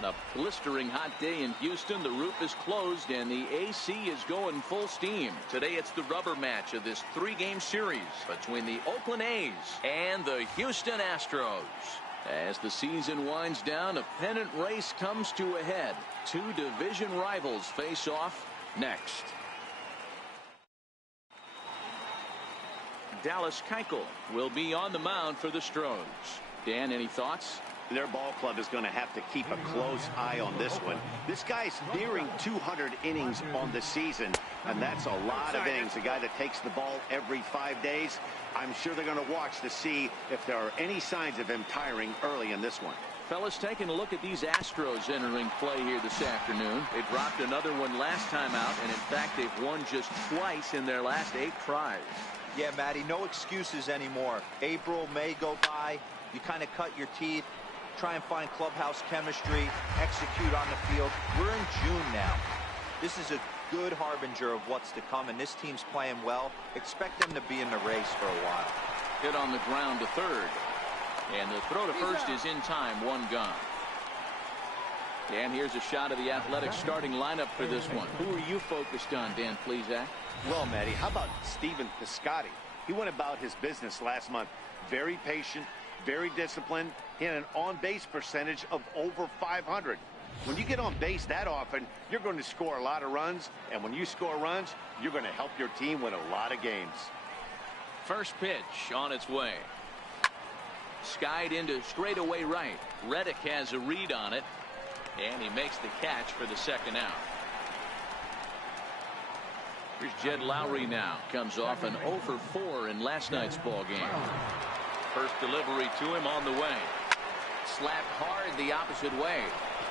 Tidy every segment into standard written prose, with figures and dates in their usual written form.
On a blistering hot day in Houston, the roof is closed and the AC is going full steam. Today it's the rubber match of this 3-game series between the Oakland A's and the Houston Astros. As the season winds down, a pennant race comes to a head. 2 division rivals face off next. Dallas Keuchel will be on the mound for the Stros. Dan, any thoughts? Their ball club is going to have to keep a close eye on this one. This guy's nearing 200 innings on the season, and that's a lot of innings. A guy that takes the ball every 5 days. I'm sure they're going to watch to see if there are any signs of him tiring early in this one. Fellas, taking a look at these Astros entering play here this afternoon. They dropped another one last time out, and in fact, they've won just twice in their last 8 tries. Yeah, Matty, no excuses anymore. April, May go by. You kind of cut your teeth. Try and find clubhouse chemistry, execute on the field. We're in June now. This is a good harbinger of what's to come, and this team's playing well. Expect them to be in the race for a while. Hit on the ground to third. And the throw to first is in time, 1 gone. And here's a shot of the Athletics starting lineup for this one. Who are you focused on, Dan Plesac? Well, Matty, how about Stephen Piscotty? He went about his business last month. Very patient, very disciplined. He had an on-base percentage of over 500. When you get on base that often, you're going to score a lot of runs. And when you score runs, you're going to help your team win a lot of games. First pitch on its way. Skied into straightaway right. Reddick has a read on it. And he makes the catch for the second out. Here's Jed Lowry now. Comes off an 0 for 4 in last night's ball game. First delivery to him on the way. Slapped hard the opposite way.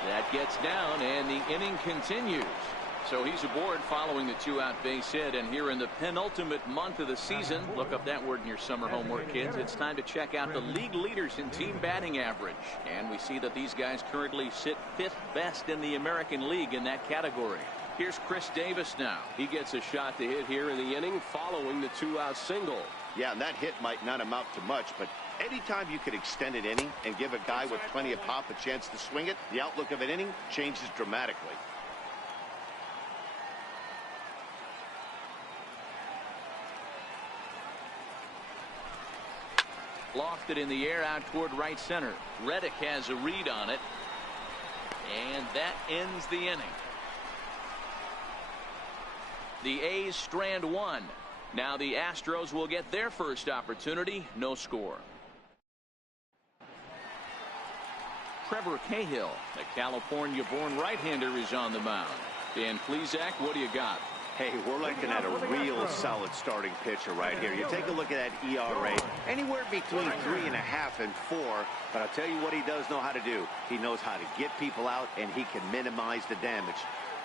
That gets down and the inning continues. So he's aboard following the 2-out base hit. And here in the penultimate month of the season, look up that word in your summer homework, kids. It's time to check out the league leaders in team batting average. And we see that these guys currently sit 5th best in the American League in that category. Here's Chris Davis now. He gets a shot to hit here in the inning following the 2-out single. Yeah, and that hit might not amount to much, but anytime you could extend an inning and give a guy with plenty of pop a chance to swing it, the outlook of an inning changes dramatically. Lofted in the air out toward right center. Reddick has a read on it. And that ends the inning. The A's strand 1. Now the Astros will get their first opportunity. No score. Trevor Cahill, the California-born right-hander, is on the mound. Dan Plesac, what do you got? Hey, we're looking at a real solid starting pitcher right here. You take a look at that ERA, anywhere between 3.5 and 4. But I'll tell you what he does know how to do. He knows how to get people out, and he can minimize the damage.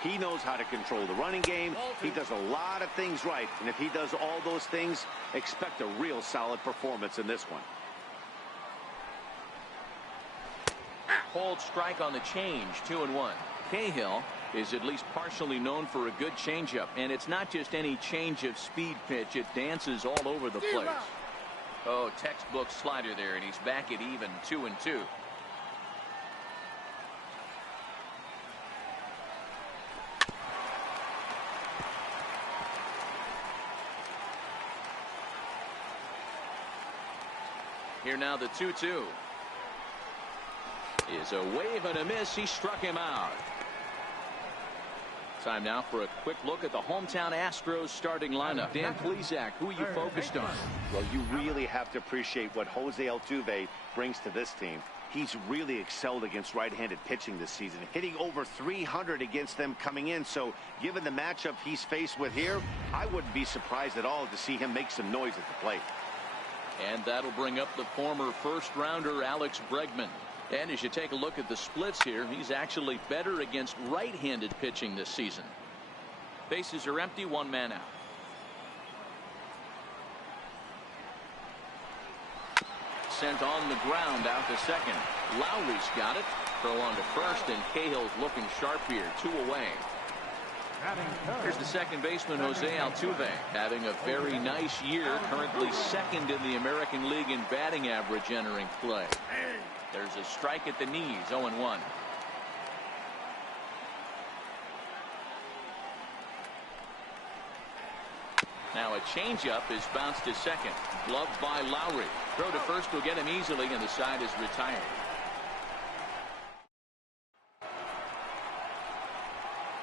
He knows how to control the running game. He does a lot of things right. And if he does all those things, expect a real solid performance in this one. Hold strike on the change, 2-1. Cahill is at least partially known for a good changeup. And it's not just any change of speed pitch. It dances all over the place. Oh, textbook slider there, and he's back at even 2-2. Here now the 2-2. Is a wave and a miss. He struck him out. Time now for a quick look at the hometown Astros starting lineup. Dan Plesac, who are you focused on? Well, you really have to appreciate what Jose Altuve brings to this team. He's really excelled against right-handed pitching this season, hitting over 300 against them coming in. So given the matchup he's faced with here, I wouldn't be surprised at all to see him make some noise at the plate. And that'll bring up the former first-rounder Alex Bregman. And as you take a look at the splits here, he's actually better against right-handed pitching this season. Bases are empty, 1 man out. Sent on the ground out to second. Lowry's got it. Throw on to first, and Cahill's looking sharp here. 2 away. Here's the second baseman, Jose Altuve, having a very nice year, currently 2nd in the American League in batting average entering play. There's a strike at the knees, 0-1. Now a changeup is bounced to second. Gloved by Lowry. Throw to first will get him easily, and the side is retired.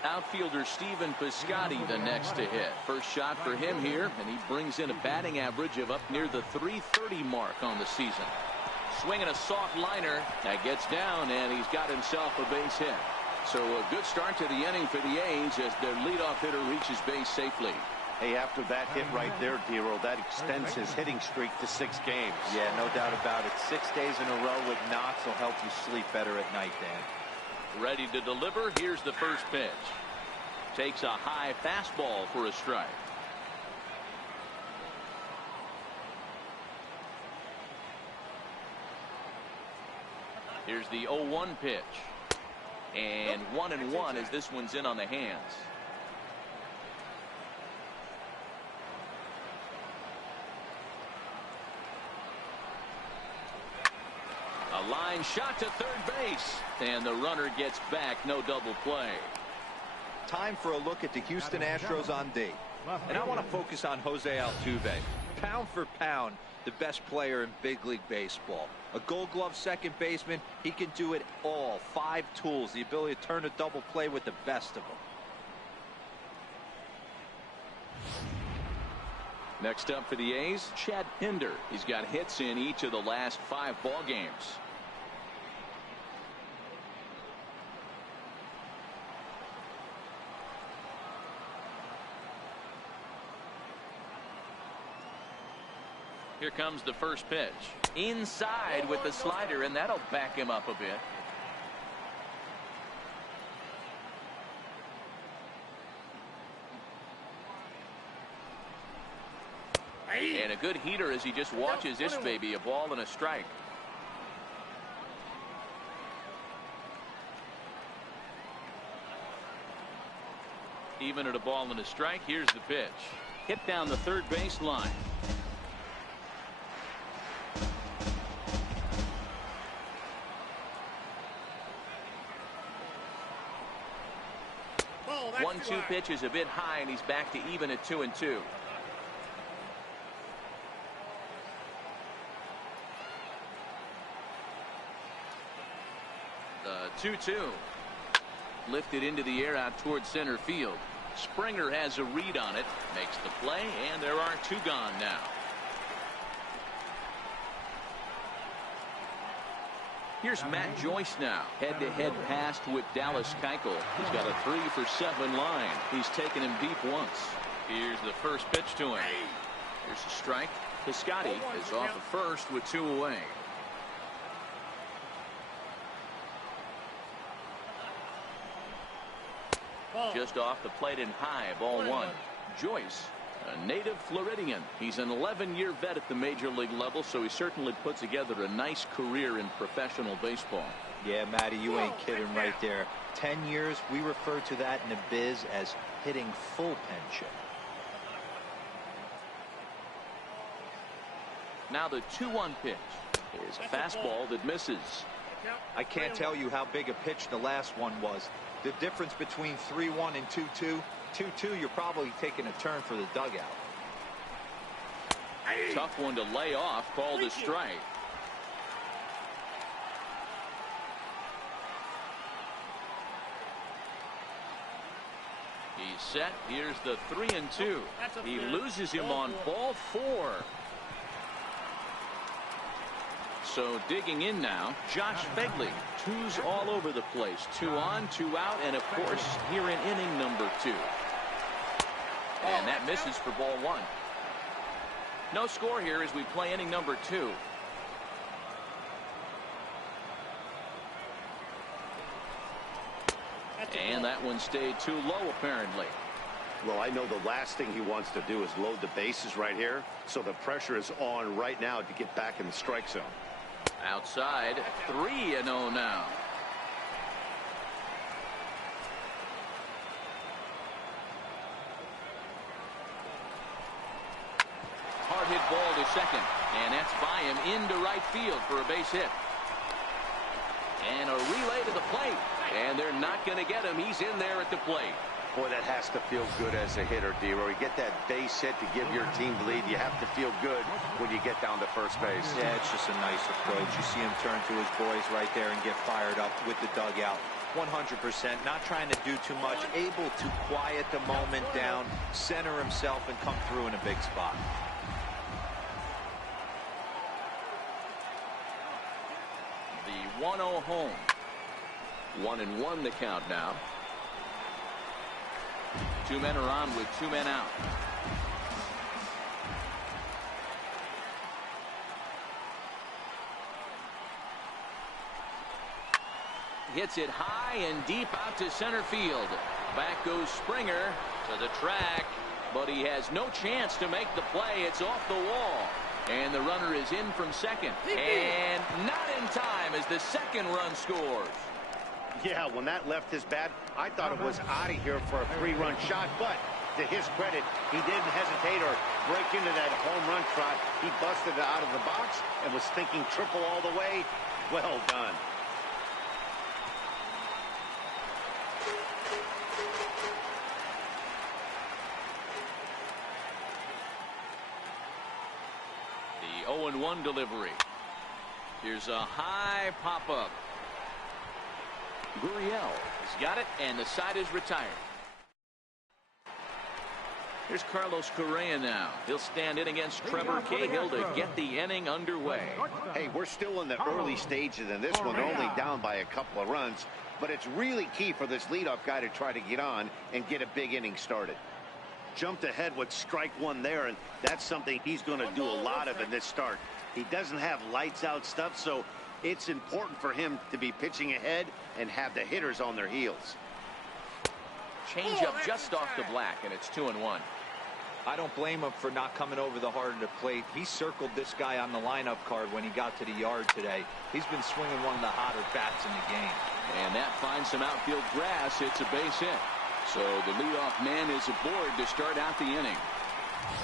Outfielder Stephen Piscotty the next to hit. First shot for him here, and he brings in a batting average of up near the .330 mark on the season. Swinging a soft liner. That gets down, and he's got himself a base hit. So a good start to the inning for the A's as their leadoff hitter reaches base safely. Hey, after that hit right there, Dero, that extends his hitting streak to 6 games. Yeah, no doubt about it. 6 days in a row with knocks will help you sleep better at night, Dan. Ready to deliver. Here's the first pitch. Takes a high fastball for a strike. Here's the 0-1 pitch. And 1-1 as this one's in on the hands. A line shot to third base, and the runner gets back. No double play. Time for a look at the Houston Astros on D. And I want to focus on Jose Altuve. Pound for pound, the best player in big league baseball. A Gold Glove second baseman. He can do it all. 5 tools. The ability to turn a double play with the best of them. Next up for the A's, Chad Pinder. He's got hits in each of the last 5 ball games. Here comes the first pitch. Inside with the slider, and that'll back him up a bit. And a good heater as he just watches this baby. A ball and a strike. Even at a ball and a strike, here's the pitch. Hit down the third base line. Oh, 1-2 pitch is a bit high, and he's back to even at 2-2. The 2-2. Lifted into the air out towards center field. Springer has a read on it, makes the play, and there are 2 gone now. Here's Matt Joyce now. Head-to-head pass with Dallas Keuchel. He's got a 3-for-7 line. He's taken him deep once. Here's the first pitch to him. Here's a strike. Piscotty is off at first with 2 away. Just off the plate and high, ball 1. Joyce, a native Floridian. He's an 11-year vet at the major league level, so he certainly put together a nice career in professional baseball. Yeah, Matty, you ain't kidding right there. 10 years, we refer to that in the biz as hitting full pension. Now the 2-1 pitch is a fastball that misses. I can't tell you how big a pitch the last one was. The difference between 3-1 and 2-2. 2-2, you're probably taking a turn for the dugout. Tough one to lay off, called a strike. He's set. Here's the 3-2. He loses him on ball 4. So digging in now, Josh Phegley. 2s all over the place. 2 on, 2 out, and of course here in inning number 2. And that misses for ball 1. No score here as we play inning number 2. And that one stayed too low apparently. Well, I know the last thing he wants to do is load the bases right here, so the pressure is on right now to get back in the strike zone. Outside, 3-0 now. Hard hit ball to second, and that's by him into right field for a base hit. And a relay to the plate, and they're not going to get him. He's in there at the plate. Boy, that has to feel good as a hitter, D-Roy. You get that base hit to give your team the lead. You have to feel good when you get down to first base. Yeah, it's just a nice approach. You see him turn to his boys right there and get fired up with the dugout. 100%, not trying to do too much, able to quiet the moment down, center himself, and come through in a big spot. The 1-0 home. 1-1 the count now. Two men are on with two men out. Hits it high and deep out to center field. Back goes Springer to the track, but he has no chance to make the play. It's off the wall. And the runner is in from second. And not in time as the second run scores. Yeah, when that left his bat, I thought it was out of here for a 3-run shot, but to his credit, he didn't hesitate or break into that home run trot. He busted it out of the box and was thinking triple all the way. Well done. The 0-1 delivery. Here's a high pop-up. Gurriel has got it, and the side is retired. Here's Carlos Correa now. He'll stand in against Trevor Cahill to get the inning underway. Hey, we're still in the early stages in this one. They're only down by a couple of runs, but it's really key for this leadoff guy to try to get on and get a big inning started. Jumped ahead with strike one there, and that's something he's going to do a lot of in this start. He doesn't have lights out stuff, so it's important for him to be pitching ahead and have the hitters on their heels. Change up just off the black, and it's 2-1. I don't blame him for not coming over the heart of the plate. He circled this guy on the lineup card when he got to the yard today. He's been swinging one of the hotter bats in the game. And that finds some outfield grass. It's a base hit. So the leadoff man is aboard to start out the inning.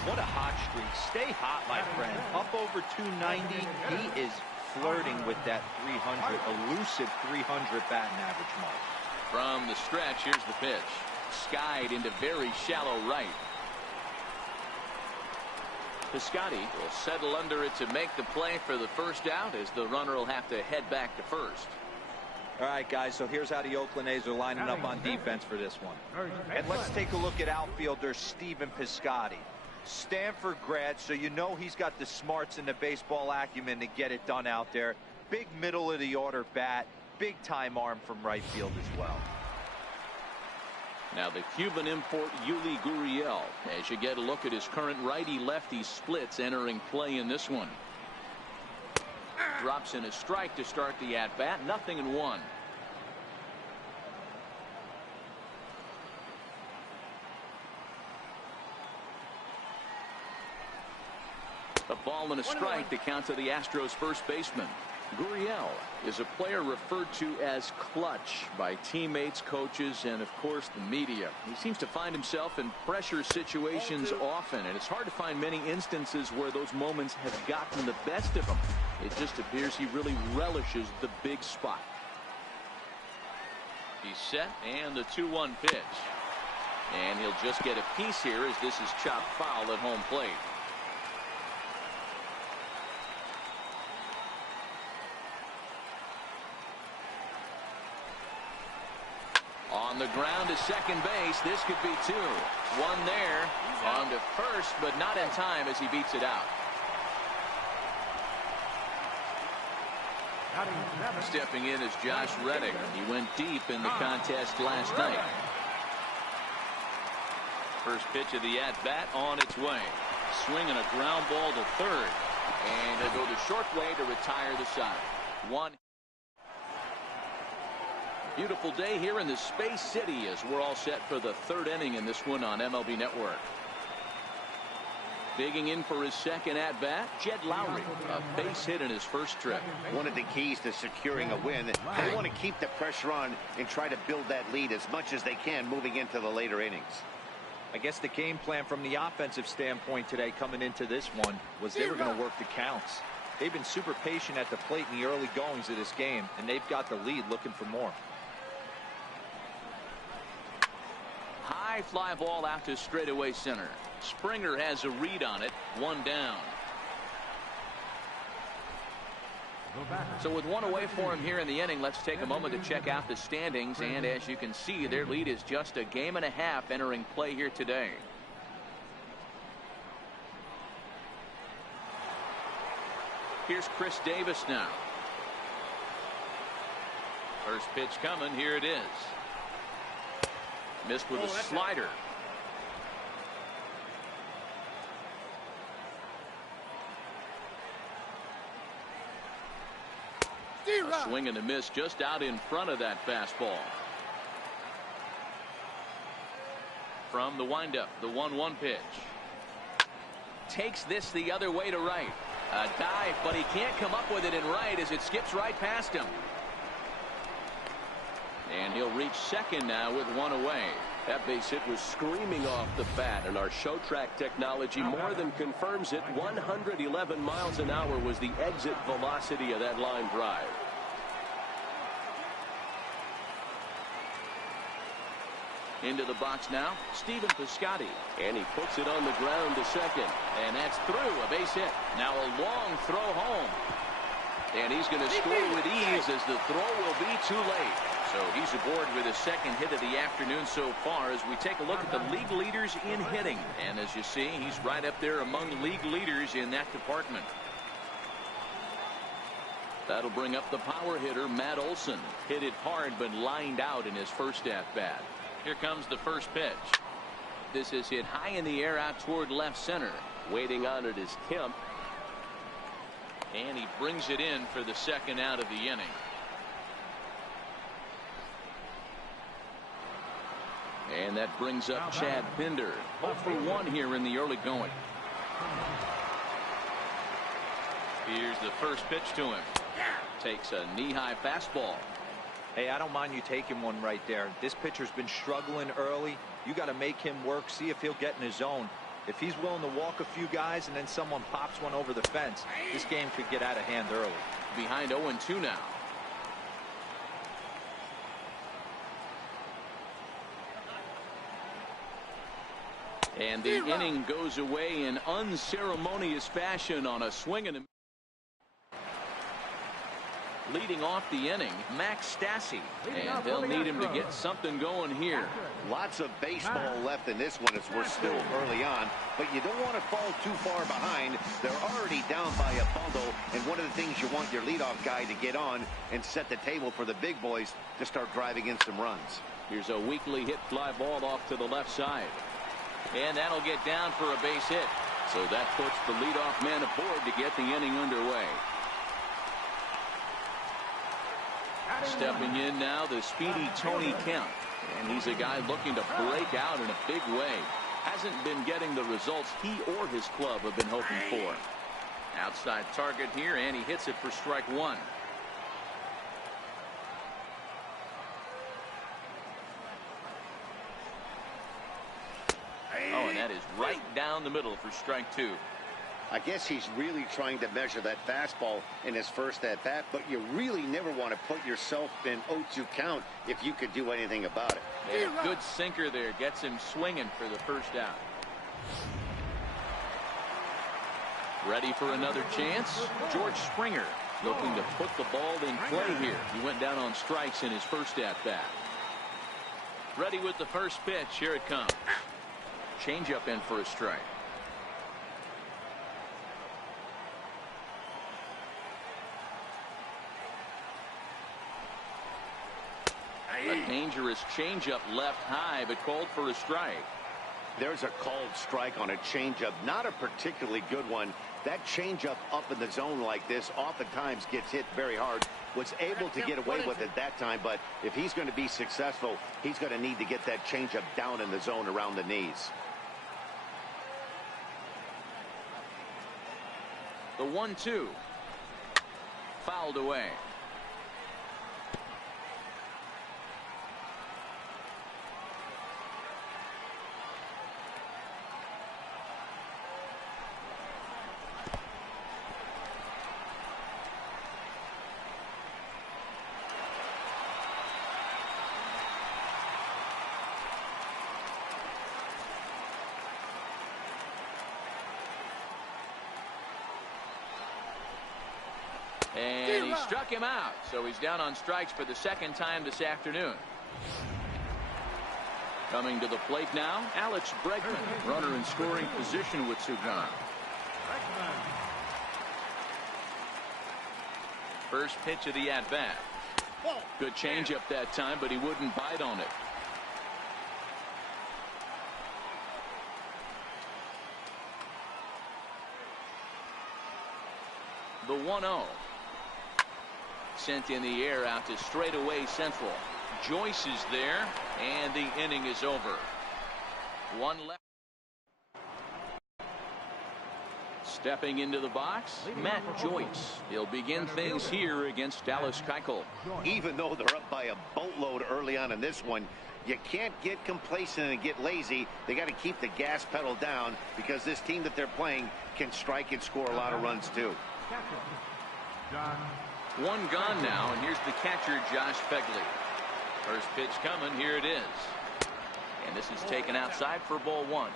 What a hot streak. Stay hot, my friend. Up over 290. He is flirting with that 300, elusive 300 batting average mark. From the stretch, here's the pitch. Skied into very shallow right. Piscotty will settle under it to make the play for the first out, as the runner will have to head back to first. All right, guys, so here's how the Oakland A's are lining up on defense for this one. And let's take a look at outfielder Stephen Piscotty. Stanford grad, so you know he's got the smarts and the baseball acumen to get it done out there. Big middle of the order bat, big time arm from right field as well. Now the Cuban import Yuli Gurriel, as you get a look at his current righty-lefty splits entering play in this one. Drops in a strike to start the at-bat. 0-1. A ball and a strike to count to the Astros first baseman. Gurriel is a player referred to as clutch by teammates, coaches, and of course the media. He seems to find himself in pressure situations often, and it's hard to find many instances where those moments have gotten the best of him. It just appears he really relishes the big spot. He's set, and the 2-1 pitch. And he'll just get a piece here as this is chopped foul at home plate. On the ground to second base. This could be two. One there. On to first, but not in time as he beats it out. Stepping in is Josh Reddick. He went deep in the contest last night. First pitch of the at-bat on its way. Swinging a ground ball to third. And he'll go the short way to retire the side. One. Beautiful day here in the Space City as we're all set for the third inning in this one on MLB Network. Digging in for his second at-bat, Jed Lowry, a base hit in his first trip. One of the keys to securing a win, they want to keep the pressure on and try to build that lead as much as they can moving into the later innings. I guess the game plan from the offensive standpoint today coming into this one was they were going to work the counts. They've been super patient at the plate in the early goings of this game, and they've got the lead looking for more. High high fly ball out to straightaway center. Springer has a read on it. 1 down. So with 1 away for him here in the inning, let's take a moment to check out the standings. And as you can see, their lead is just a game and a half entering play here today. Here's Chris Davis now. First pitch coming. Here it is. Missed with a slider. A swing and a miss just out in front of that fastball. From the windup, the 1-1 pitch. Takes this the other way to right. A dive, but he can't come up with it in right as it skips right past him. And he'll reach second now with 1 away. That base hit was screaming off the bat, and our show track technology more than confirms it. 111 miles an hour was the exit velocity of that line drive. Into the box now, Stephen Piscotty. And he puts it on the ground to second. And that's through, a base hit. Now a long throw home. And he's going to score with ease as the throw will be too late. So he's aboard with his second hit of the afternoon so far as we take a look at the league leaders in hitting. And as you see, he's right up there among league leaders in that department. That'll bring up the power hitter, Matt Olson. Hit it hard but lined out in his first at-bat. Here comes the first pitch. This is hit high in the air out toward left center. Waiting on it is Kemp. And he brings it in for the second out of the inning. And that brings up Chad Pinder. 0 for 1 here in the early going. Here's the first pitch to him. Takes a knee-high fastball. Hey, I don't mind you taking one right there. This pitcher's been struggling early. You got to make him work, see if he'll get in his zone. If he's willing to walk a few guys and then someone pops one over the fence, this game could get out of hand early. Behind 0-2 now. And the inning goes away in unceremonious fashion on a swing and a leading off the inning, Max Stassi, and they'll need him to get something going here. Lots of baseball left in this one as we're still early on, but you don't want to fall too far behind. They're already down by a bundle, and one of the things you want your leadoff guy to get on and set the table for the big boys to start driving in some runs. Here's a weakly hit fly ball off to the left side, and that'll get down for a base hit. So that puts the leadoff man aboard to get the inning underway. Stepping in now, the speedy Tony Kemp. And he's a guy looking to break out in a big way. Hasn't been getting the results he or his club have been hoping for. Outside target here, and he hits it for strike 1. Oh, and that is right down the middle for strike 2. I guess he's really trying to measure that fastball in his first at-bat, but you really never want to put yourself in 0-2 count if you could do anything about it. And a good sinker there gets him swinging for the first out. Ready for another chance? George Springer looking to put the ball in play here. He went down on strikes in his first at-bat. Ready with the first pitch. Here it comes. Changeup in for a strike. A dangerous changeup left high, but called for a strike. There's a called strike on a changeup, not a particularly good one. That changeup up in the zone like this oftentimes gets hit very hard. Was able to get away with it that time, but if he's going to be successful, he's going to need to get that changeup down in the zone around the knees. The 1-2. Fouled away. And he struck him out. So he's down on strikes for the second time this afternoon. Coming to the plate now, Alex Bregman, runner in scoring position with Sugan. First pitch of the at-bat. Good changeup that time, but he wouldn't bite on it. The 1-0. Sent in the air out to straightaway central. Joyce is there, and the inning is over. One left. Stepping into the box, Matt Joyce. He'll begin things here against Dallas Keuchel. Even though they're up by a boatload early on in this one, you can't get complacent and get lazy. They got to keep the gas pedal down because this team that they're playing can strike and score a lot of runs too. One gone now, and here's the catcher, Josh Phegley. First pitch coming, here it is. And this is taken outside for ball one.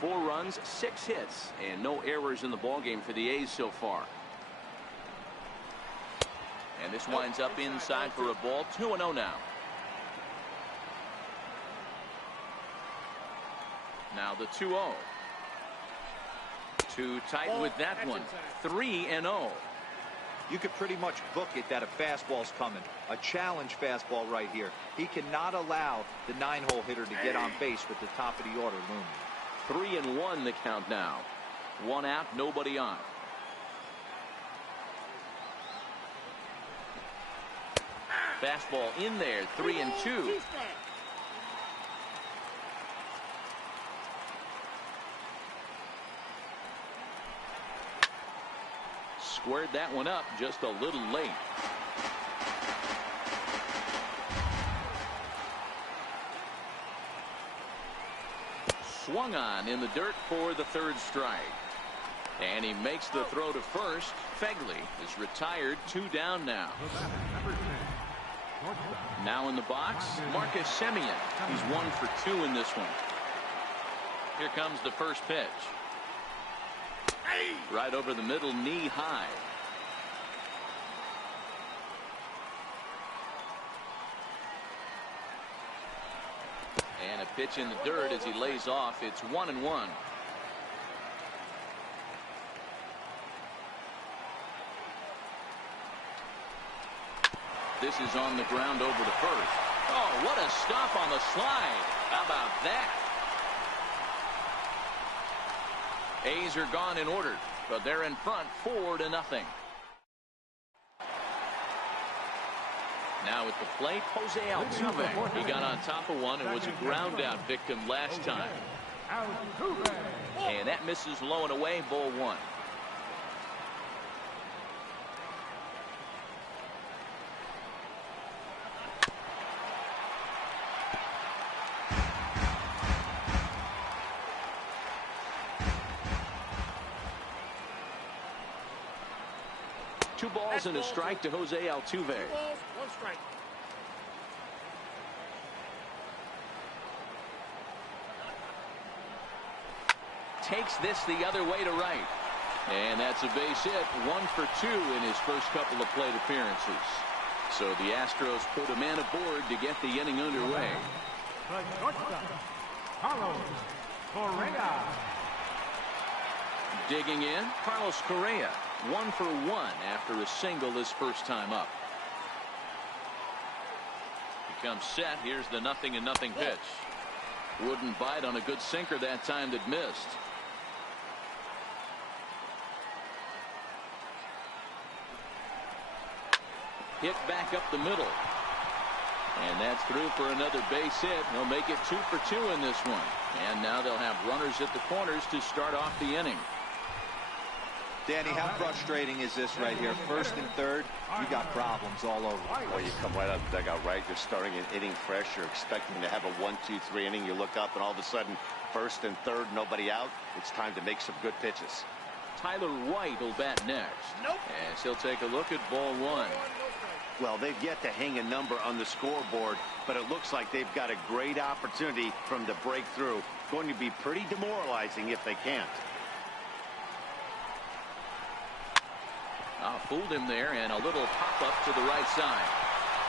4 runs, 6 hits, and no errors in the ballgame for the A's so far. And this winds up inside for a ball. 2-0 now. Now the 2-0. Too tight with that one. 3-0. You could pretty much book it that a fastball's coming. A challenge fastball right here. He cannot allow the 9-hole hitter to get on base with the top of the order looming. 3-1 the count now. 1 out, nobody on. Fastball in there. 3-2. Squared that one up just a little late. Swung on in the dirt for the 3rd strike. And he makes the throw to first. Phegley is retired. 2 down now. Now in the box, Marcus Semien. He's 1 for 2 in this one. Here comes the first pitch. Right over the middle, knee high. And a pitch in the dirt as he lays off. It's 1-1. This is on the ground over to first. Oh, what a stop on the slide. How about that? A's are gone in order, but they're in front 4-0. Now at the plate, Jose Altuve. He got on top of one and was a ground out victim last time. And that misses low and away, ball 1. Two balls and a strike to Jose Altuve. 2 balls, 1 strike. Takes this the other way to right. And that's a base hit. 1 for 2 in his first couple of plate appearances. So the Astros put a man aboard to get the inning underway. Carlos Correa. Digging in, Carlos Correa. 1 for 1 after a single his first time up. He comes set. Here's the 0-0 pitch. Wouldn't bite on a good sinker that time that missed. Hit back up the middle. And that's through for another base hit. He'll make it 2 for 2 in this one. And now they'll have runners at the corners to start off the inning. Danny, how frustrating is this right here? 1st and 3rd, you got problems all over. Well, you come right out of the dugout, right? You're starting an inning fresh. You're expecting to have a 1-2-3 inning. You look up, and all of a sudden, 1st and 3rd, nobody out. It's time to make some good pitches. Tyler White will bat next. As he'll take a look at ball 1. Well, they've yet to hang a number on the scoreboard, but it looks like they've got a great opportunity from the breakthrough. Going to be pretty demoralizing if they can't. Fooled him there, and a little pop-up to the right side.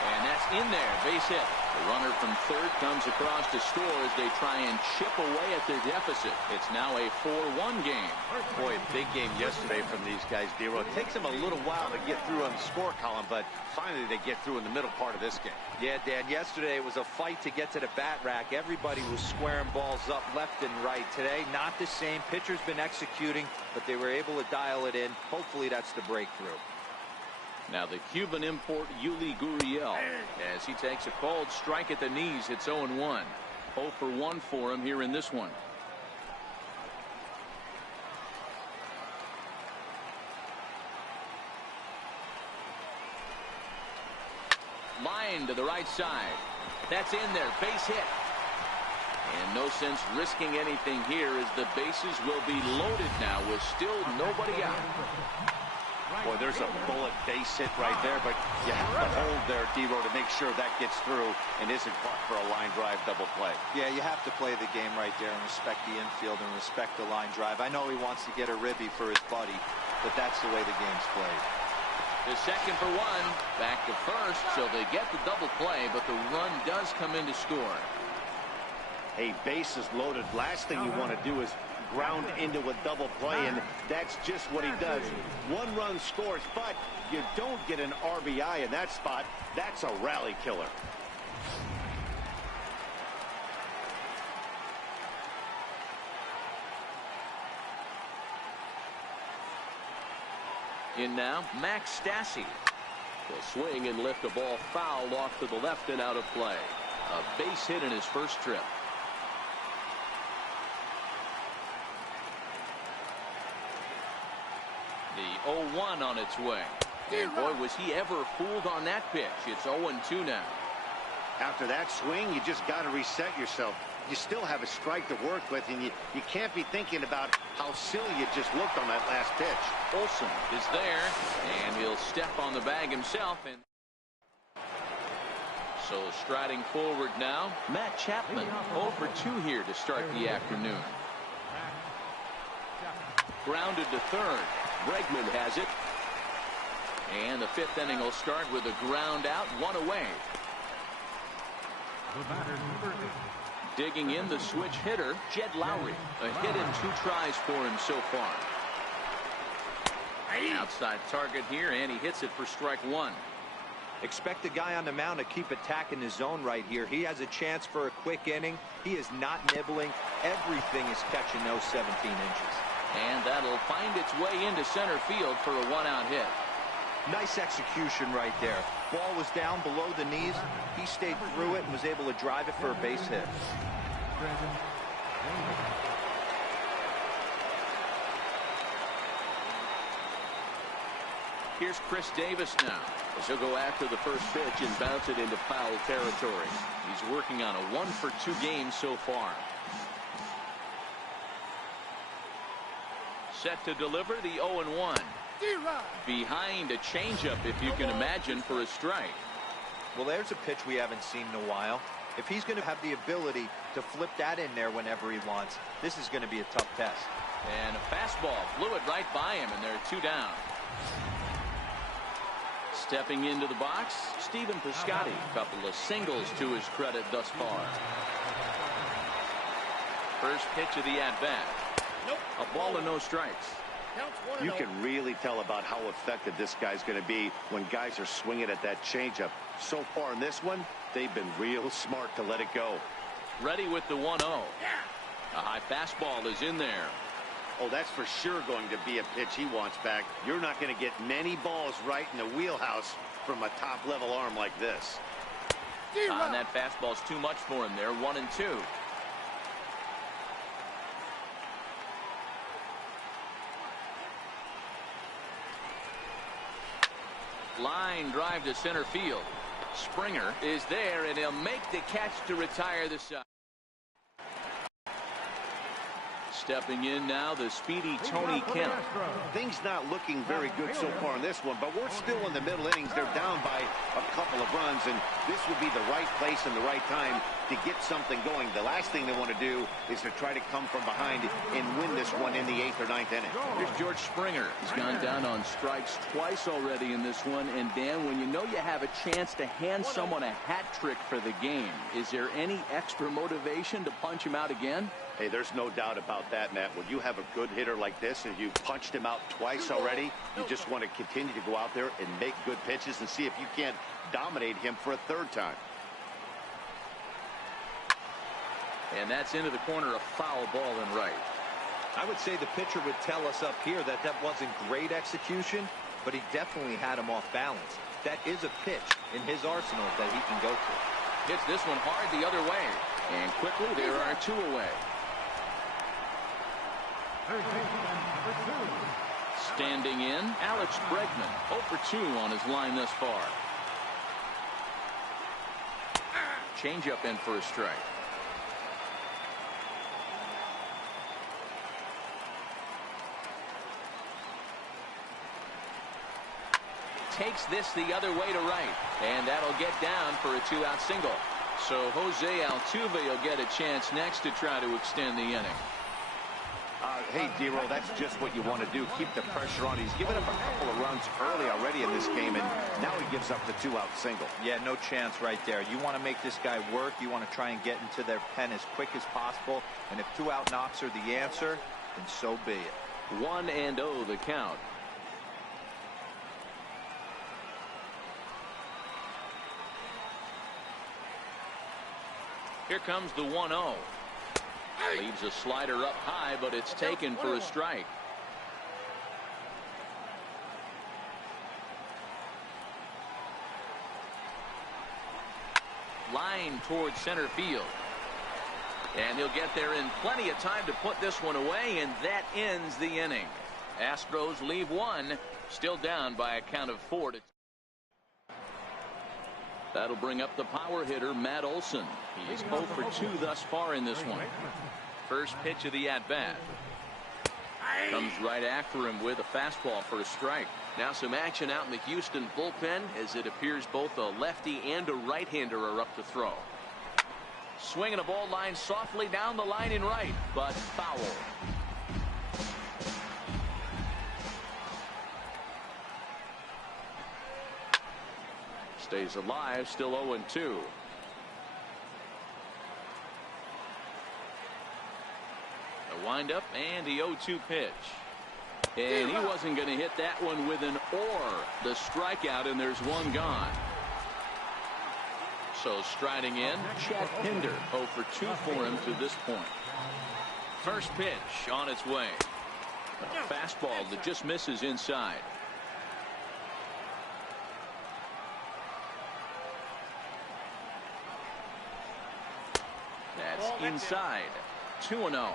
And that's in there, base hit. The runner from third comes across to score as they try and chip away at their deficit. It's now a 4-1 game. Boy, a big game yesterday from these guys, D-Row. It takes them a little while to get through on the score column, but finally they get through in the middle part of this game. Yeah, Dan, yesterday it was a fight to get to the bat rack. Everybody was squaring balls up left and right. Today, not the same. Pitcher's been executing, but they were able to dial it in. Hopefully that's the breakthrough. Now the Cuban import Yuli Gurriel, as he takes a cold strike at the knees. It's 0-1. 0 for 1 for him here in this one. Line to the right side. That's in there. Base hit. And no sense risking anything here as the bases will be loaded now with still nobody out. Boy, there's a bullet base hit right there, but you have to hold there, D-Row, to make sure that gets through and isn't caught for a line drive double play. Yeah, you have to play the game right there and respect the infield and respect the line drive. I know he wants to get a ribby for his buddy, but that's the way the game's played. The second for one, back to first, so they get the double play, but the run does come in to score. Hey, base is loaded. Last thing you want to do is ground into a double play, and that's just what he does. One run scores, but you don't get an RBI in that spot. That's a rally killer. In now, Max Stassi. He'll swing and lift a ball foul off to the left and out of play. A base hit in his first trip. The 0-1 on its way. And boy, was he ever fooled on that pitch. It's 0-2 now. After that swing, you just got to reset yourself. You still have a strike to work with, and you can't be thinking about how silly you just looked on that last pitch. Olson is there, and he'll step on the bag himself. And so striding forward now, Matt Chapman, 0 for 2 here to start the afternoon. Grounded to third. Bregman has it. And the fifth inning will start with a ground out, 1 away. Digging in the switch hitter, Jed Lowry. A hit in 2 tries for him so far. Outside target here, and he hits it for strike 1. Expect the guy on the mound to keep attacking the zone right here. He has a chance for a quick inning. He is not nibbling. Everything is catching those 17 inches. And that'll find its way into center field for a 1-out hit. Nice execution right there. Ball was down below the knees. He stayed through it and was able to drive it for a base hit. Here's Chris Davis now, as he'll go after the first pitch and bounce it into foul territory. He's working on a 1 for 2 game so far. Set to deliver the 0-1. Behind a changeup, if you can imagine, for a strike. Well, there's a pitch we haven't seen in a while. If he's going to have the ability to flip that in there whenever he wants, this is going to be a tough test. And a fastball flew it right by him, and there are 2 down. Stepping into the box, Stephen Piscotty. Couple of singles to his credit thus far. First pitch of the at-bat. A ball and no strikes. You can really tell about how effective this guy's going to be when guys are swinging at that changeup. So far in this one, they've been real smart to let it go. Ready with the 1-0. A high fastball is in there. Oh, that's for sure going to be a pitch he wants back. You're not going to get many balls right in the wheelhouse from a top-level arm like this. And that fastball's too much for him there. 1-2. Line drive to center field. Springer is there, and he'll make the catch to retire the side. Stepping in now, the speedy Tony Kemp. Things not looking very good so far in this one, but we're still in the middle innings. They're down by a couple of runs, and this would be the right place and the right time to get something going. The last thing they want to do is to try to come from behind and win this one in the 8th or 9th inning. Here's George Springer. He's gone down on strikes twice already in this one. And Dan, when you know you have a chance to hand someone a hat trick for the game, is there any extra motivation to punch him out again? Hey, there's no doubt about that, Matt. When you have a good hitter like this and you punched him out twice already, you just want to continue to go out there and make good pitches and see if you can't dominate him for a third time. And that's into the corner, a foul ball and right. I would say the pitcher would tell us up here that that wasn't great execution, but he definitely had him off balance. That is a pitch in his arsenal that he can go to. Hits this one hard the other way. And quickly there are 2 away. Standing in, Alex Bregman, 0 for 2 on his line thus far. Changeup in for a strike. Takes this the other way to right, and that'll get down for a 2-out single. So Jose Altuve will get a chance next to try to extend the inning. Hey, Dero, that's just what you want to do. Keep the pressure on. He's given up a couple of runs early already in this game, and now he gives up the 2-out single. Yeah, no chance right there. You want to make this guy work. You want to try and get into their pen as quick as possible. And if 2-out knocks are the answer, then so be it. 1-0 the count. Here comes the 1-0. Leaves a slider up high, but it's taken for a strike. Line towards center field. And he'll get there in plenty of time to put this one away, and that ends the inning. Astros leave one, still down by a count of 4-2. That'll bring up the power hitter, Matt Olson. He's 0 for 2 thus far in this one. First pitch of the at-bat. Comes right after him with a fastball for a strike. Now some action out in the Houston bullpen, as it appears both a lefty and a right-hander are up to throw. Swinging a ball line softly down the line in right, but foul. Stays alive, still 0-2. A windup and the 0-2 pitch. And he wasn't going to hit that one with an or. The strikeout, and there's one gone. So striding in, Chet Pinder, 0 for 2 for him to this point. First pitch on its way. A fastball that just misses inside. That's inside. 2-0.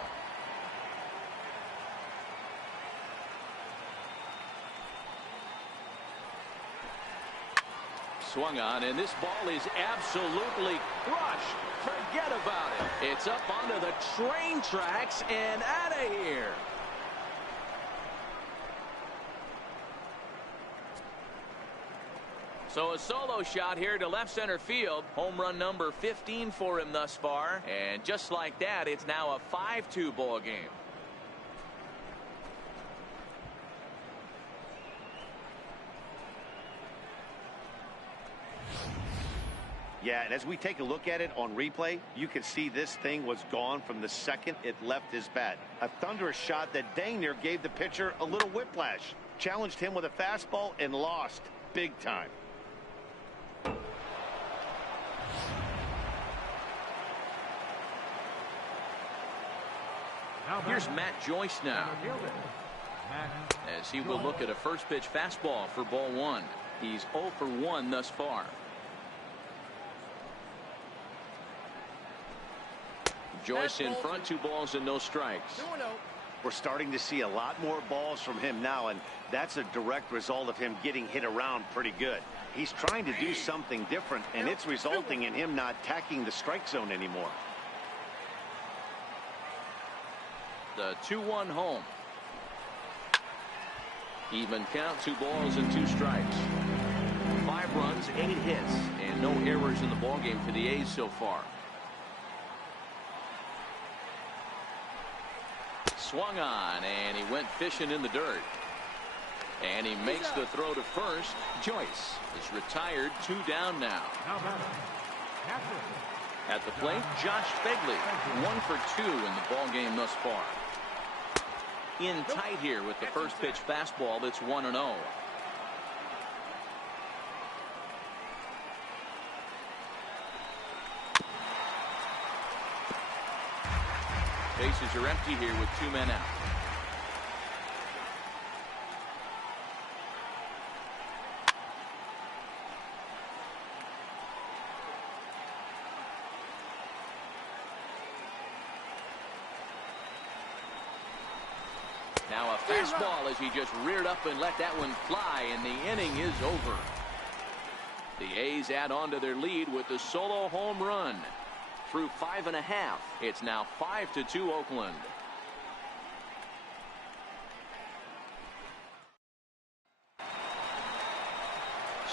Swung on, and this ball is absolutely crushed. Forget about it. It's up onto the train tracks and out of here. So a solo shot here to left center field. Home run number 15 for him thus far. And just like that, it's now a 5-2 ball game. Yeah, and as we take a look at it on replay, you can see this thing was gone from the second it left his bat. A thunderous shot that dang near gave the pitcher a little whiplash. Challenged him with a fastball and lost big time. Here's Matt Joyce now, as he will look at a first pitch fastball for ball 1. He's 0 for 1 thus far. Joyce in front, 2 balls and no strikes. We're starting to see a lot more balls from him now, and that's a direct result of him getting hit around pretty good. He's trying to do something different, and it's resulting in him not attacking the strike zone anymore. The 2-1 home. Even count, 2 balls and 2 strikes. 5 runs, 8 hits, and no errors in the ballgame for the A's so far. Swung on, and he went fishing in the dirt. And he makes the throw to first. Joyce is retired, 2 down now. At the plate, Josh Phegley, 1 for 2 in the ballgame thus far. In tight here with the first pitch fastball that's 1-0. Bases are empty here with 2 men out. Now a fastball as he just reared up and let that one fly, and the inning is over. The A's add on to their lead with the solo home run. Through 5.5, it's now 5-2 Oakland.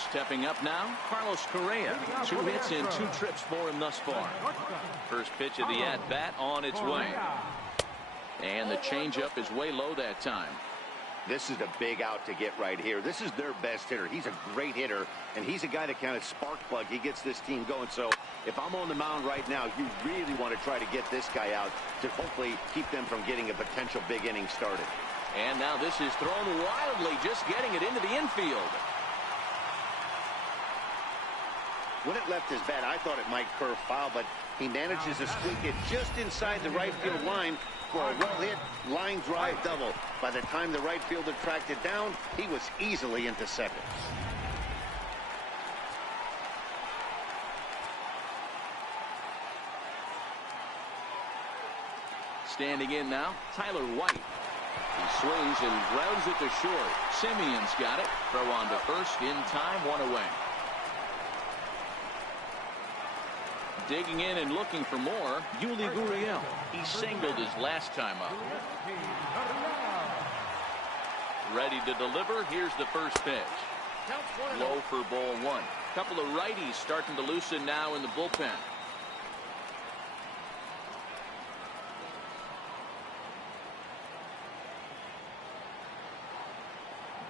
Stepping up now, Carlos Correa. 2 hits and 2 trips for him thus far. First pitch of the at-bat on its way. And the changeup is way low that time. This is a big out to get right here. This is their best hitter. He's a great hitter, and he's a guy that kind of spark plug. He gets this team going. So if I'm on the mound right now, you really want to try to get this guy out to hopefully keep them from getting a potential big inning started. And now this is thrown wildly, just getting it into the infield. When it left his bat, I thought it might curve foul, but he manages to squeak it just inside the right field line for a well-hit line drive double. By the time the right fielder tracked it down, he was easily into second. Standing in now, Tyler White. He swings and grounds it to short. Simeon's got it. Throw on to first in time, 1 away. Digging in and looking for more, Yuli Gurriel. He singled his last time up. Ready to deliver. Here's the first pitch. Low for ball 1. Couple of righties starting to loosen now in the bullpen.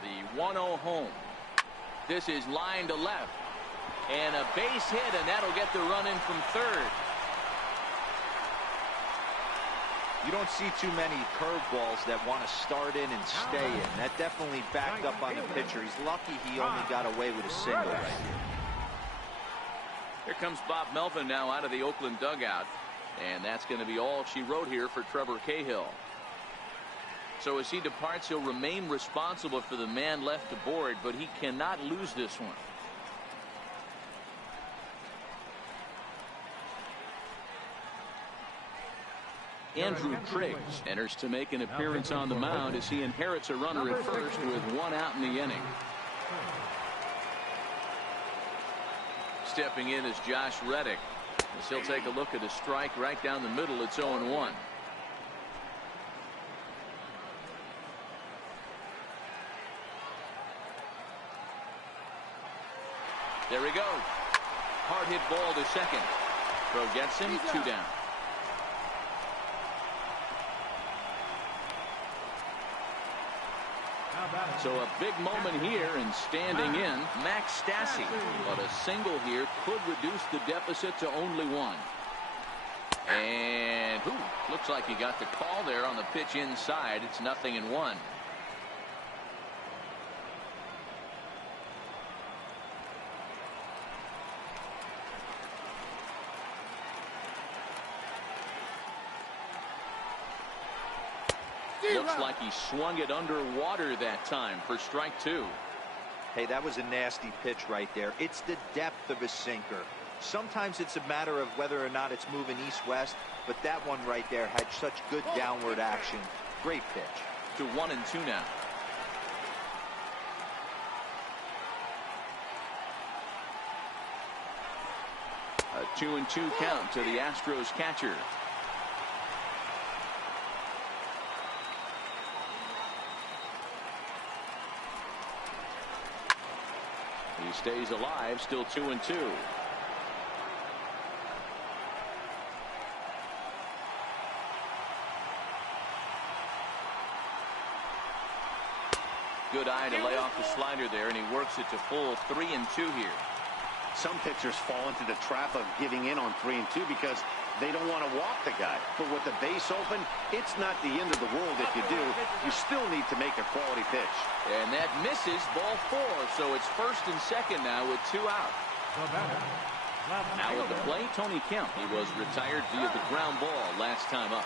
The 1-0 home. This is line to left. And a base hit, and that'll get the run in from third. You don't see too many curveballs that want to start in and stay in. That definitely backed up on the pitcher. He's lucky he only got away with a single right here. Here comes Bob Melvin now out of the Oakland dugout. And that's going to be all she wrote here for Trevor Cahill. So as he departs, he'll remain responsible for the man left to board, but he cannot lose this one. Andrew Triggs enters to make an appearance on the mound as he inherits a runner at first with 1 out in the inning. Stepping in is Josh Reddick. As he'll take a look at a strike right down the middle. It's 0-1. There he goes. Hard hit ball to second. Throw gets him, 2 down. So a big moment here, and standing in, Max Stassi. But a single here could reduce the deficit to only 1. And looks like he got the call there on the pitch inside. It's 0-1. Looks like he swung it underwater that time for strike 2. Hey, that was a nasty pitch right there. It's the depth of a sinker. Sometimes it's a matter of whether or not it's moving east-west, but that one right there had such good downward action. Great pitch. To 1-2 now. A 2-2 count to the Astros catcher. stays alive, still 2-2. Good eye to lay off the slider there, and he works it to full 3-2 here. Some pitchers fall into the trap of giving in on 3-2 because they don't want to walk the guy. But with the base open, it's not the end of the world if you do. You still need to make a quality pitch. And that misses, ball 4. So it's first and second now with 2 out. Now at the plate, Tony Kemp. He was retired via the ground ball last time up.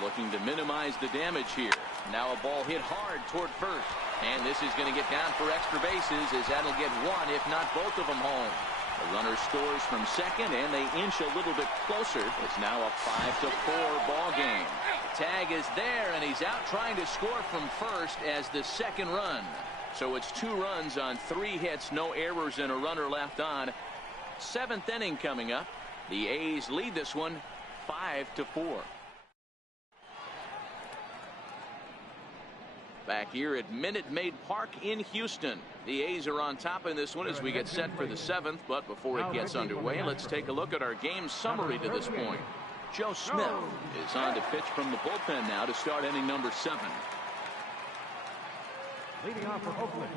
Looking to minimize the damage here. Now a ball hit hard toward first. And this is going to get down for extra bases, as that'll get 1, if not both of them, home. The runner scores from second, and they inch a little bit closer. It's now a 5-4 ball game. Tag is there, and he's out trying to score from first as the second run. So it's 2 runs on 3 hits, no errors, and a runner left on. 7th inning coming up. The A's lead this one 5-4. Back here at Minute Maid Park in Houston. The A's are on top in this one as we get set for the 7th. But before it gets underway, let's take a look at our game summary to this point. Joe Smith is on to pitch from the bullpen now to start inning number 7. Leading off for Oakland.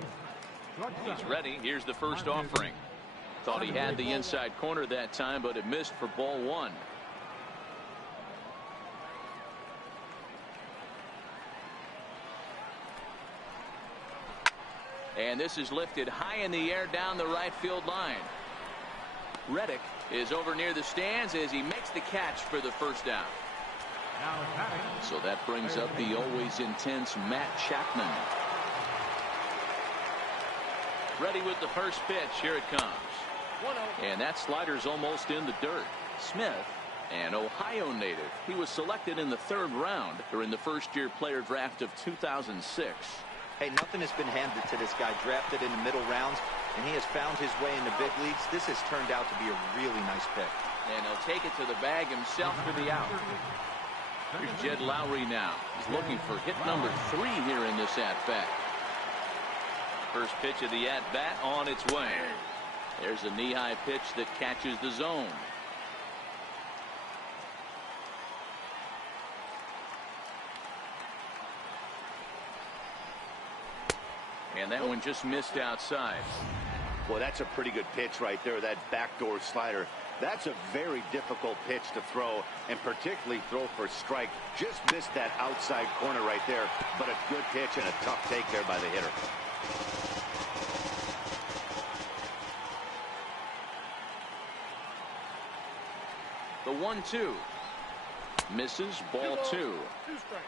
He's ready. Here's the first offering. Thought he had the inside corner that time, but it missed for ball 1. And this is lifted high in the air down the right field line. Reddick is over near the stands as he makes the catch for the first out. So that brings up the always intense Matt Chapman. Ready with the first pitch. Here it comes. And that slider's almost in the dirt. Smith, an Ohio native. He was selected in the 3rd round during the first-year player draft of 2006. Hey, nothing has been handed to this guy. Drafted in the middle rounds, and he has found his way in the big leagues. This has turned out to be a really nice pick. And he'll take it to the bag himself for the out. Here's Jed Lowry now. He's looking for hit number 3 here in this at-bat. First pitch of the at-bat on its way. There's a knee-high pitch that catches the zone. And that one just missed outside. Well, that's a pretty good pitch right there, that backdoor slider. That's a very difficult pitch to throw, and particularly throw for strike. Just missed that outside corner right there, but a good pitch and a tough take there by the hitter. The 1-2. Misses, ball 2. 2 strikes.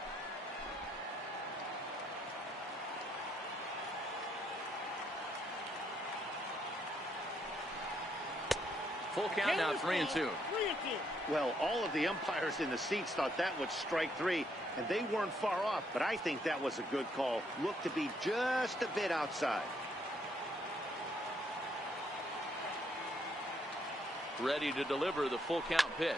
Full count now, 3-2. Well, all of the umpires in the seats thought that was strike 3, and they weren't far off, but I think that was a good call. Looked to be just a bit outside. Ready to deliver the full count pitch.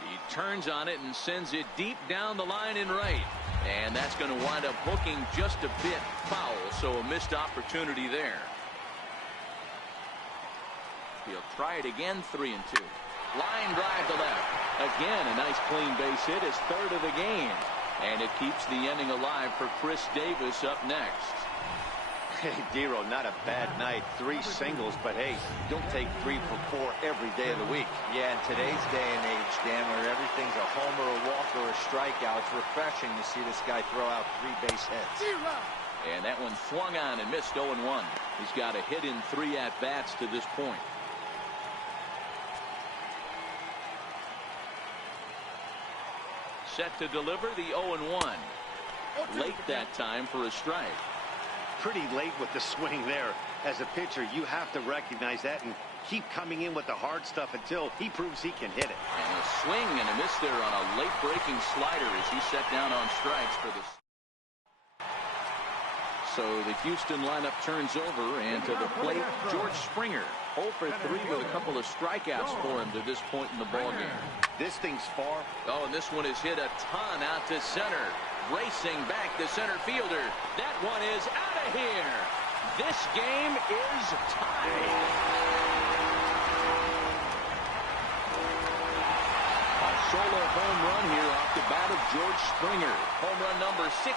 He turns on it and sends it deep down the line in right. And that's going to wind up hooking just a bit foul, so a missed opportunity there. He'll try it again, 3-2. Line drive to left. Again, a nice clean base hit, his 3rd of the game. And it keeps the inning alive for Chris Davis up next. Hey, Dero, not a bad night. 3 singles, but hey, don't take 3 for 4 every day of the week. Yeah, in today's day and age, Dan, where everything's a homer, a walk, or a strikeout, it's refreshing to see this guy throw out 3 base hits. And that one swung on and missed 0-1. He's got a hit in 3 at-bats to this point. Set to deliver the 0-1. Late that time for a strike. Pretty late with the swing there. As a pitcher, you have to recognize that and keep coming in with the hard stuff until he proves he can hit it. And a swing and a miss there on a late breaking slider as he set down on strikes for this. So the Houston lineup turns over, and to the plate, George Springer. 0 for 3 with a couple of strikeouts for him to this point in the ballgame. This thing's far. Oh, and this one is hit a ton out to center. Racing back the center fielder. That one is out of here. This game is tied. A solo home run here off the bat of George Springer. Home run number 16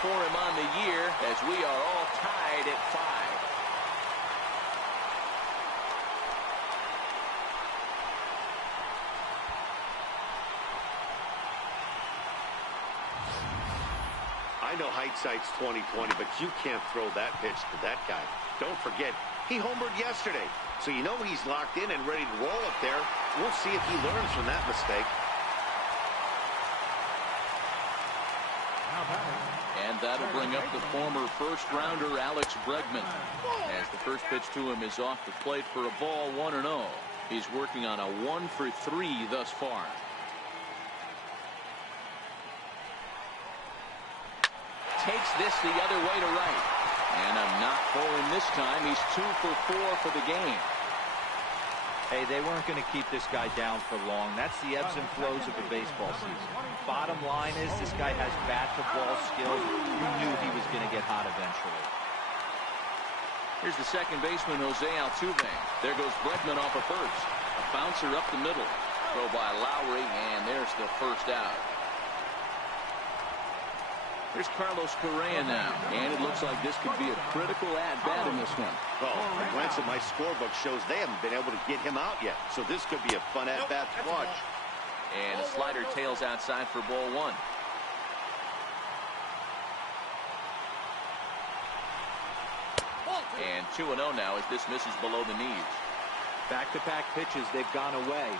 for him on the year, as we are all tied at 5. I know hindsight's 20/20, but you can't throw that pitch to that guy. Don't forget, he homered yesterday, so you know he's locked in and ready to roll up there. We'll see if he learns from that mistake. And that'll bring up the former first-rounder Alex Bregman, as the first pitch to him is off the plate for a ball, 1-0. He's working on a 1-for-3 thus far. Takes this the other way to right. And a knock for him this time. He's 2 for 4 for the game. Hey, they weren't going to keep this guy down for long. That's the ebbs and flows of a baseball season. Bottom line is this guy has bat-to-ball skills. You knew he was going to get hot eventually. Here's the second baseman, Jose Altuve. There goes Bregman off of first. A bouncer up the middle. Throw by Lowry, and there's the first out. Here's Carlos Correa now, and it looks like this could be a critical at-bat in this one. Well, a glance at my scorebook shows they haven't been able to get him out yet, so this could be a fun at-bat to watch. And a slider tails outside for ball 1. And 2-0 now as this misses below the knees. Back-to-back pitches, they've gone away.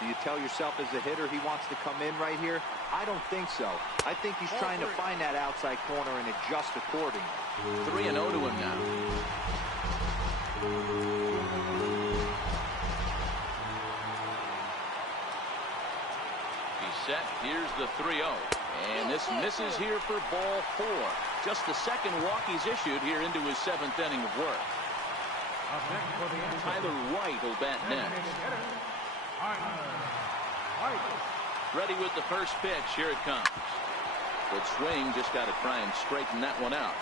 Do you tell yourself as a hitter he wants to come in right here? I don't think so. I think he's trying to find that outside corner and adjust accordingly. 3-0 to him now. He's set. Here's the 3-0. And this misses here for ball 4. Just the second walk he's issued here into his 7th inning of work. Tyler White will bat next. Ready with the first pitch. Here it comes. Good swing. Just got to try and straighten that one out.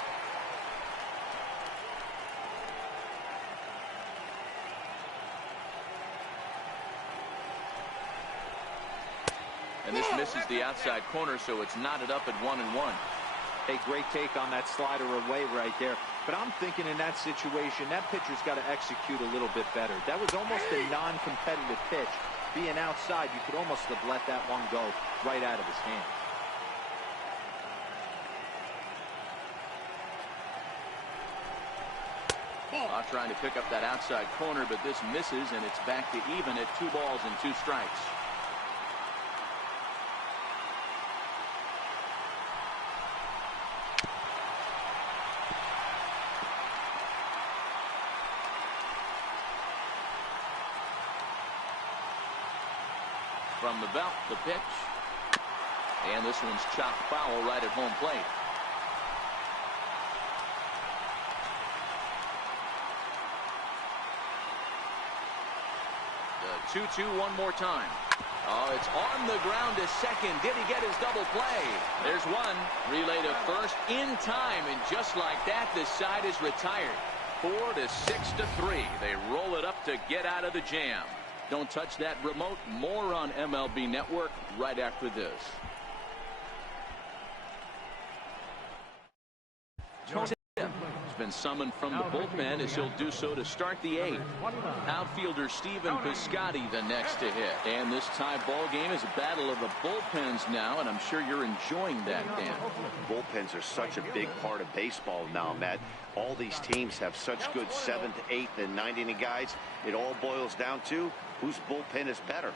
And this misses the outside corner, so it's knotted up at 1-1. Hey, great take on that slider away right there. But I'm thinking in that situation, that pitcher's got to execute a little bit better. That was almost a non-competitive pitch. Being outside, you could almost have let that one go right out of his hand. Trying to pick up that outside corner, but this misses, and it's back to even at 2 balls and 2 strikes. From the belt, the pitch. And this one's chopped foul right at home plate. The 2-2 one more time. Oh, it's on the ground to second. Did he get his double play? There's one. Relay to first in time, and just like that, this side is retired. 4-6-3. They roll it up to get out of the jam. Don't touch that remote. More on MLB Network right after this. Has been summoned from the bullpen as he'll do so to start the 8th. Outfielder Stephen Piscotty the next to hit. And this tie ball game is a battle of the bullpens now, and I'm sure you're enjoying that, Dan. Bullpens are such a big part of baseball now, Matt. All these teams have such good 7th, 8th, and 9th inning guys. It all boils down to whose bullpen is better.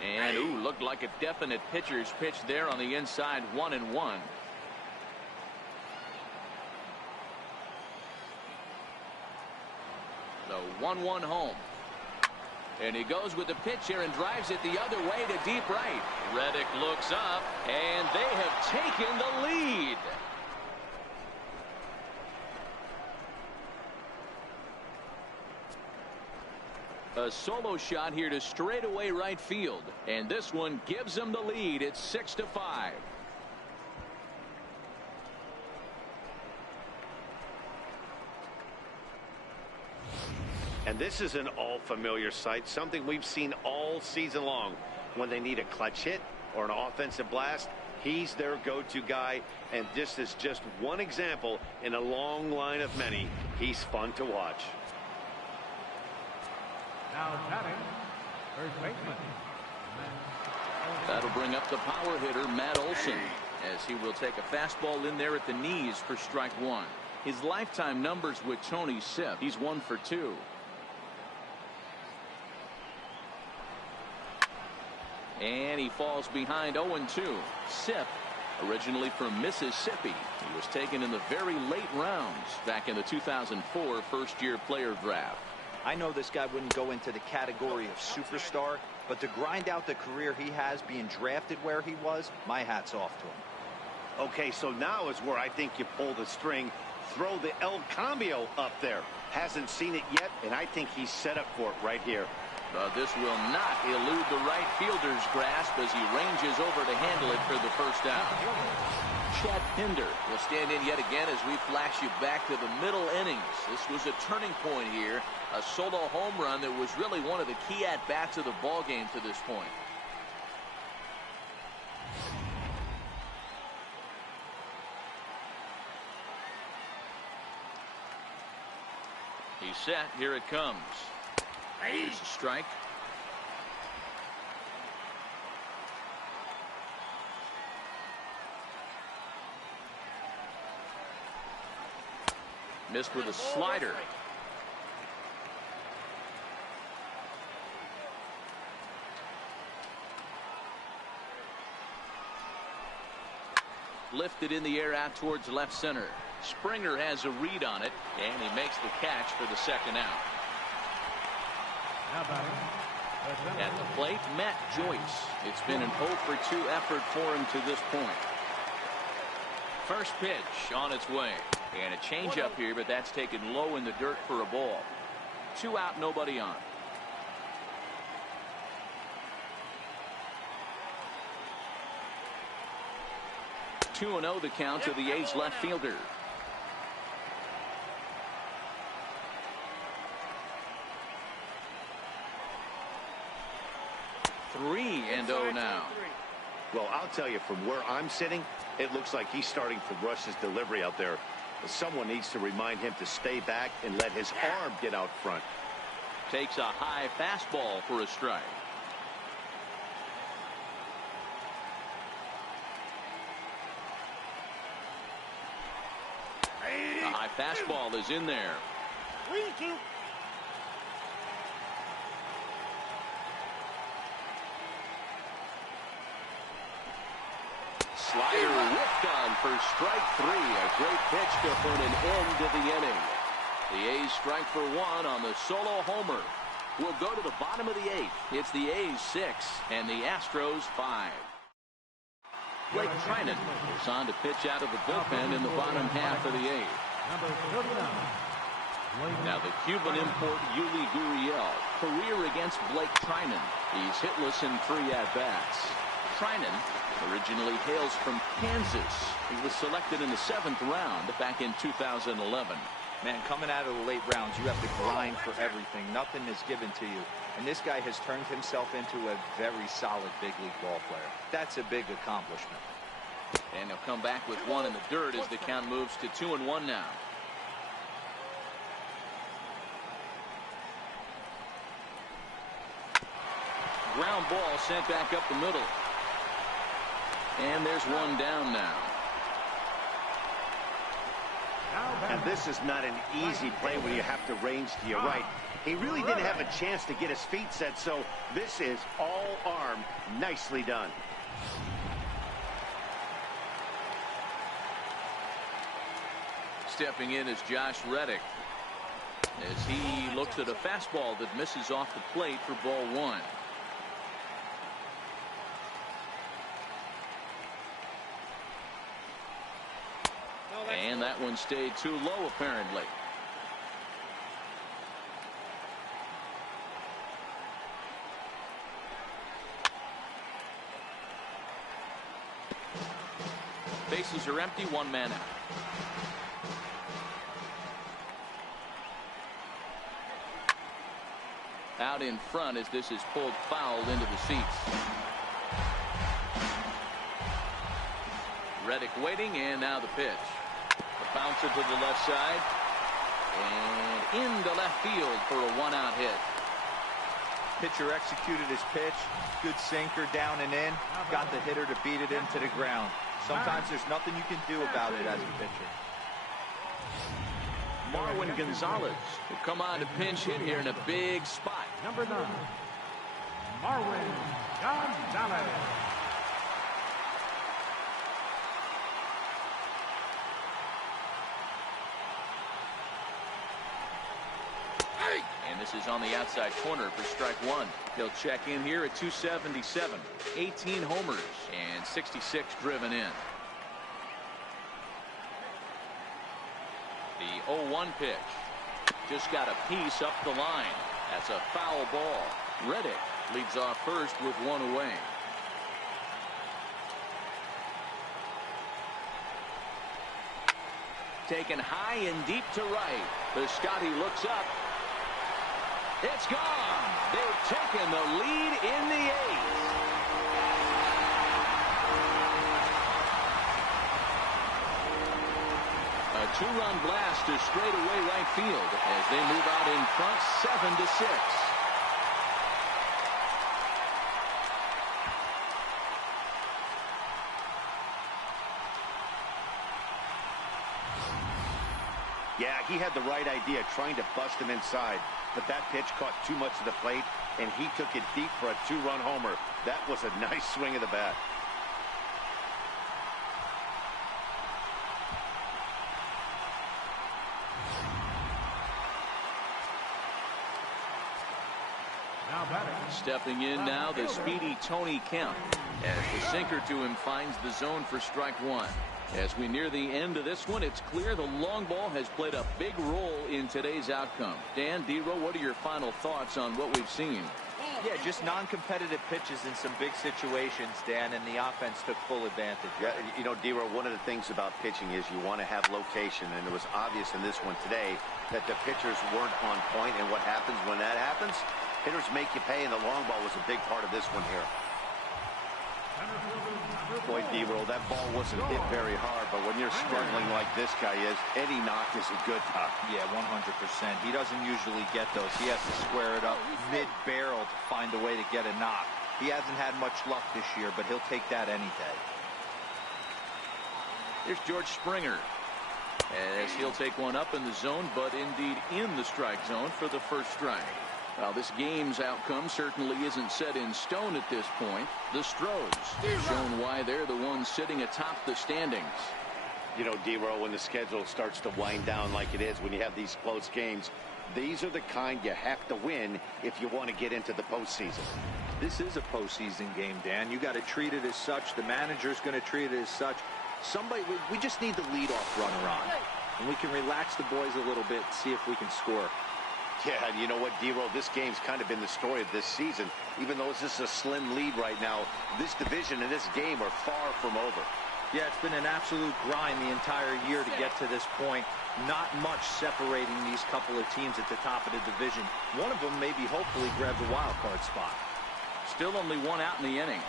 And, ooh, looked like a definite pitcher's pitch there on the inside, 1-1. The 1-1 home. And he goes with the pitch here and drives it the other way to deep right. Reddick looks up, and they have taken the lead. A solo shot here to straightaway right field, and this one gives them the lead. It's 6-5. And this is an all-familiar sight, something we've seen all season long. When they need a clutch hit or an offensive blast, he's their go-to guy, and this is just one example in a long line of many. He's fun to watch. Now batting, first baseman. That'll bring up the power hitter, Matt Olson, as he will take a fastball in there at the knees for strike one. His lifetime numbers with Tony Sipp, he's 1 for 2. And he falls behind 0-2. Sipp, originally from Mississippi, he was taken in the very late rounds back in the 2004 first-year player draft. I know this guy wouldn't go into the category of superstar, but to grind out the career he has being drafted where he was, my hat's off to him. Okay, so now is where I think you pull the string. Throw the El Cambio up there. Hasn't seen it yet, and I think he's set up for it right here. This will not elude the right fielder's grasp as he ranges over to handle it for the first out. Chet Pinder will stand in yet again as we flash you back to the middle innings. This was a turning point here, a solo home run that was really one of the key at-bats of the ball game to this point. He's set. Here it comes. Here's a strike. Missed with a slider. Lifted in the air out towards left center. Springer has a read on it, and he makes the catch for the second out. Now batting, At the plate, Matt Joyce. It's been an 0 for 2 effort for him to this point. First pitch on its way. And a changeup here, but that's taken low in the dirt for a ball. 2 out, nobody on. Two and 0 the count to the A's left fielder. Three and 0 now. Well, I'll tell you, from where I'm sitting, it looks like he's starting to rush his delivery out there. Someone needs to remind him to stay back and let his arm get out front. Takes a high fastball for a strike. The high fastball is in there. 3-2. Slider whipped on for strike 3. A great pitch to put an end to the inning. The A's strike for 1 on the solo homer. We'll go to the bottom of the 8th. It's the A's 6 and the Astros 5. Blake Trinan is on to pitch out of the bullpen in the bottom half of the 8th. Number 39. Now the Cuban import Yuli Gurriel, career against Blake Trinan. He's hitless in 3 at-bats. Trinan originally hails from Kansas. He was selected in the 7th round back in 2011. Man, coming out of the late rounds, you have to grind for everything. Nothing is given to you. And this guy has turned himself into a very solid big league ball player. That's a big accomplishment. And he'll come back with 1 in the dirt as the count moves to 2-1 now. Ground ball sent back up the middle. And there's 1 down now. And this is not an easy play when you have to range to your right. He really didn't have a chance to get his feet set, so this is all arm. Nicely done. Stepping in is Josh Reddick as he looks at a fastball that misses off the plate for ball 1. And that one stayed too low, apparently. Bases are empty, 1 man out. out in front as this is pulled foul into the seats. Reddick waiting, and now the pitch. A bouncer to the left side and into left field for a one-out hit. Pitcher executed his pitch. Good sinker down and in. Got the hitter to beat it into the ground. Sometimes there's nothing you can do about it as a pitcher. Marwin Gonzalez will come on to pinch hit here in a big spot. Number 9, Marwin Gonzalez. And this is on the outside corner for strike one. He'll check in here at 277. 18 homers and 66 driven in. The 0-1 pitch. Just got a piece up the line. That's a foul ball. Reddick leads off first with one away. Taken high and deep to right. Piscotty looks up. It's gone. They've taken the lead in the 8th. A two-run blast to straightaway right field as they move out in front 7-6. Yeah, he had the right idea, trying to bust him inside. But that pitch caught too much of the plate, and he took it deep for a two-run homer. That was a nice swing of the bat. Now batting. Stepping in now, the speedy Tony Kemp. As the sinker to him finds the zone for strike one. As we near the end of this one, it's clear the long ball has played a big role in today's outcome. Dan, D-Row, what are your final thoughts on what we've seen? Yeah, just non-competitive pitches in some big situations, Dan, and the offense took full advantage. Yeah, you know, D-Row, one of the things about pitching is you want to have location, and it was obvious in this one today that the pitchers weren't on point, and what happens when that happens? Hitters make you pay, and the long ball was a big part of this one here. Boy, D-Row, that ball wasn't hit very hard, but when you're struggling like this guy is, any knock is a good knock. Yeah, 100%. He doesn't usually get those. He has to square it up mid-barrel to find a way to get a knock. He hasn't had much luck this year, but he'll take that any day. Here's George Springer. As he'll take one up in the zone, but indeed in the strike zone for the first strike. Well, this game's outcome certainly isn't set in stone at this point. The Stros shown why they're the ones sitting atop the standings. You know, D-Row, when the schedule starts to wind down like it is, when you have these close games, these are the kind you have to win if you want to get into the postseason. This is a postseason game, Dan. You got to treat it as such. The manager's going to treat it as such. We just need the leadoff runner on, and we can relax the boys a little bit and see if we can score. Yeah, and you know what, D-Row, this game's kind of been the story of this season. Even though it's just a slim lead right now, this division and this game are far from over. Yeah, it's been an absolute grind the entire year to get to this point. Not much separating these couple of teams at the top of the division. One of them maybe hopefully grab the wild card spot. Still only one out in the inning.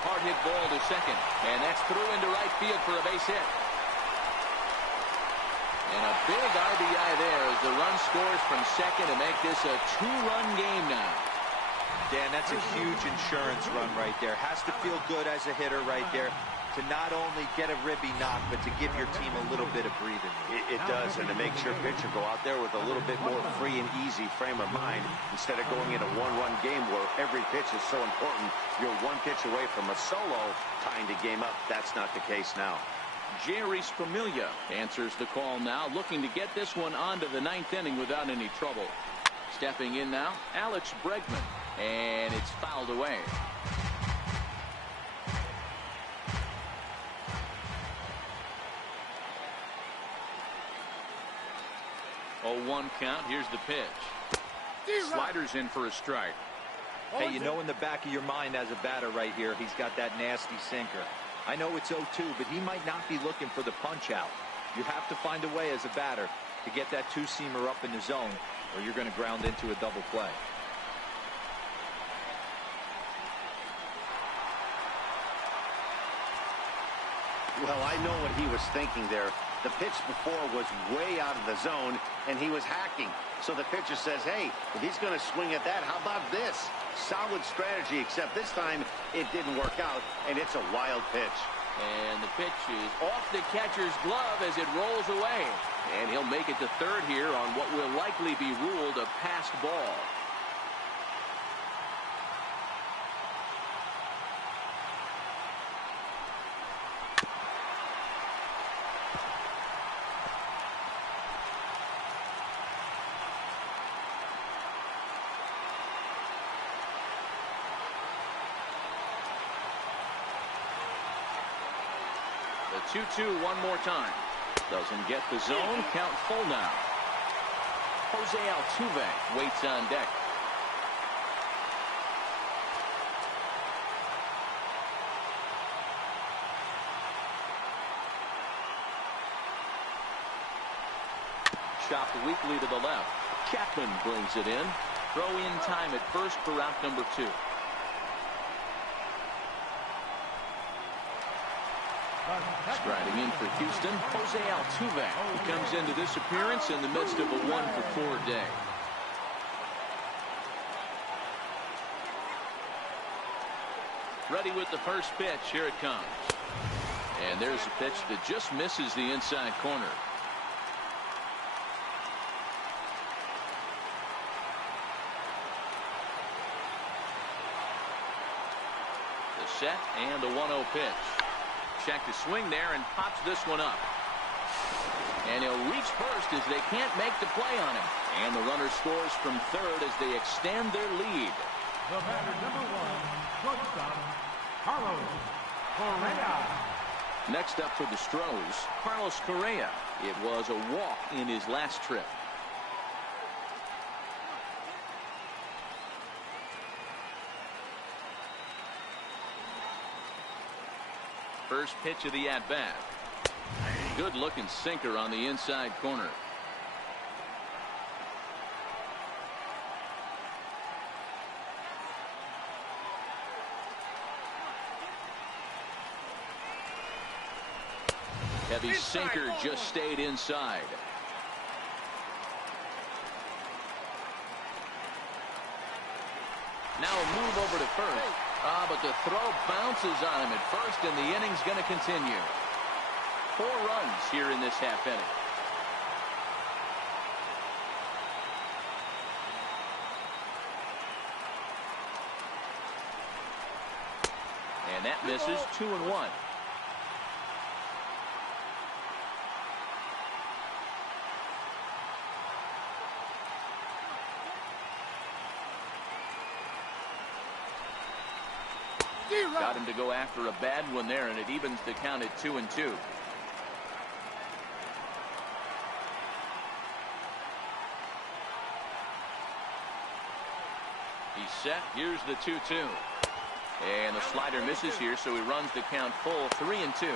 Hard hit ball to second, and that's through into right field for a base hit. And a big RBI there as the run scores from second to make this a two-run game now. Dan, that's a huge insurance run right there. Has to feel good as a hitter right there to not only get a ribby knock, but to give your team a little bit of breathing. It does, and to make sure pitcher go out there with a little bit more free and easy frame of mind instead of going in a one-run game where every pitch is so important. You're one pitch away from a solo tying the game up. That's not the case now. Jerry Familia answers the call now, looking to get this one onto the ninth inning without any trouble. Stepping in now, Alex Bregman, and it's fouled away. 0-1 count. Here's the pitch. Sliders in for a strike. Hey, you know in the back of your mind as a batter right here, he's got that nasty sinker. I know it's 0-2, but he might not be looking for the punch out. You have to find a way as a batter to get that two-seamer up in the zone, or you're going to ground into a double play. Well, I know what he was thinking there. The pitch before was way out of the zone, and he was hacking. So the pitcher says, hey, if he's going to swing at that, how about this? Solid strategy, except this time it didn't work out, and it's a wild pitch. And the pitch is off the catcher's glove as it rolls away. And he'll make it to third here on what will likely be ruled a passed ball. The 2-2 one more time. Doesn't get the zone. Count full now. Jose Altuve waits on deck. Chopped weakly to the left. Chapman brings it in. Throw in time at first for out number 2. Striding in for Houston, Jose Altuve. He comes into this appearance in the midst of a 1-for-4 day. Ready with the first pitch. Here it comes. And there's a pitch that just misses the inside corner. The set and the 1-0 pitch. Check to swing there and pops this one up. And he'll reach first as they can't make the play on him. And the runner scores from third as they extend their lead. The batter, number 1, shortstop, Carlos Correa. Next up for the Stros, Carlos Correa. It was a walk in his last trip. First pitch of the at-bat. Good looking sinker on the inside corner. Heavy sinker just stayed inside. Now a move over to first. But the throw bounces on him at first, and the inning's going to continue. 4 runs here in this half inning. And that misses. 2-1. Got him to go after a bad one there, and it evens the count at 2-2. He's set. Here's the 2-2. And the slider misses here, so he runs the count full 3-2.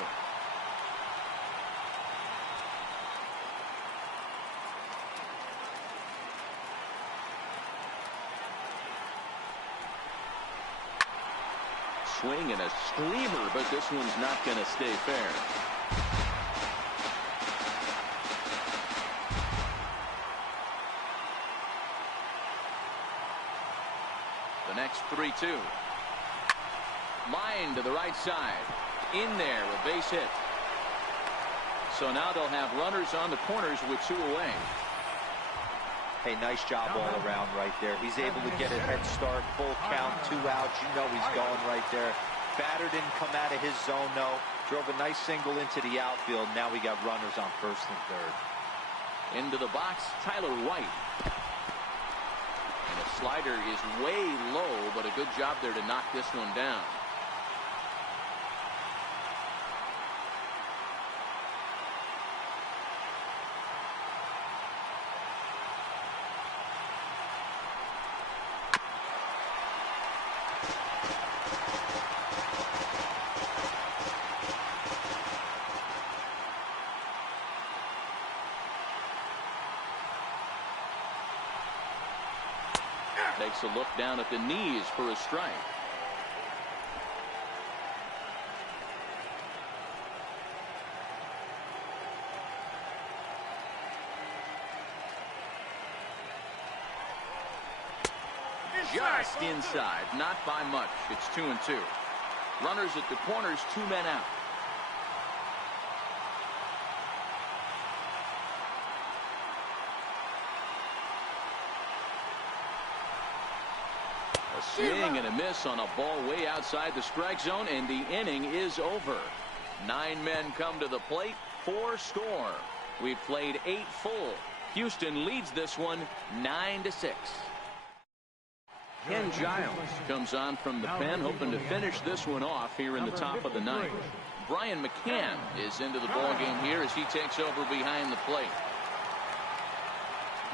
Swing and a screamer, but this one's not going to stay fair. The next 3-2. Line to the right side. In there, a base hit. So now they'll have runners on the corners with 2 away. Hey, nice job all around right there. He's able to get a head start, full count, 2 outs. You know he's going right there. Batter didn't come out of his zone, no. Drove a nice single into the outfield. Now we got runners on first and third. Into the box, Tyler White. And the slider is way low, but a good job there to knock this one down. takes a look down at the knees for a strike. Just inside, not by much. It's 2-2. Runners at the corners, 2 men out. A swing and a miss on a ball way outside the strike zone, and the inning is over. 9 men come to the plate, 4 score. We've played 8 full. Houston leads this one 9-6. Ken Giles comes on from the pen, hoping to finish this one off here in the top of the 9th. Brian McCann is into the ballgame here as he takes over behind the plate.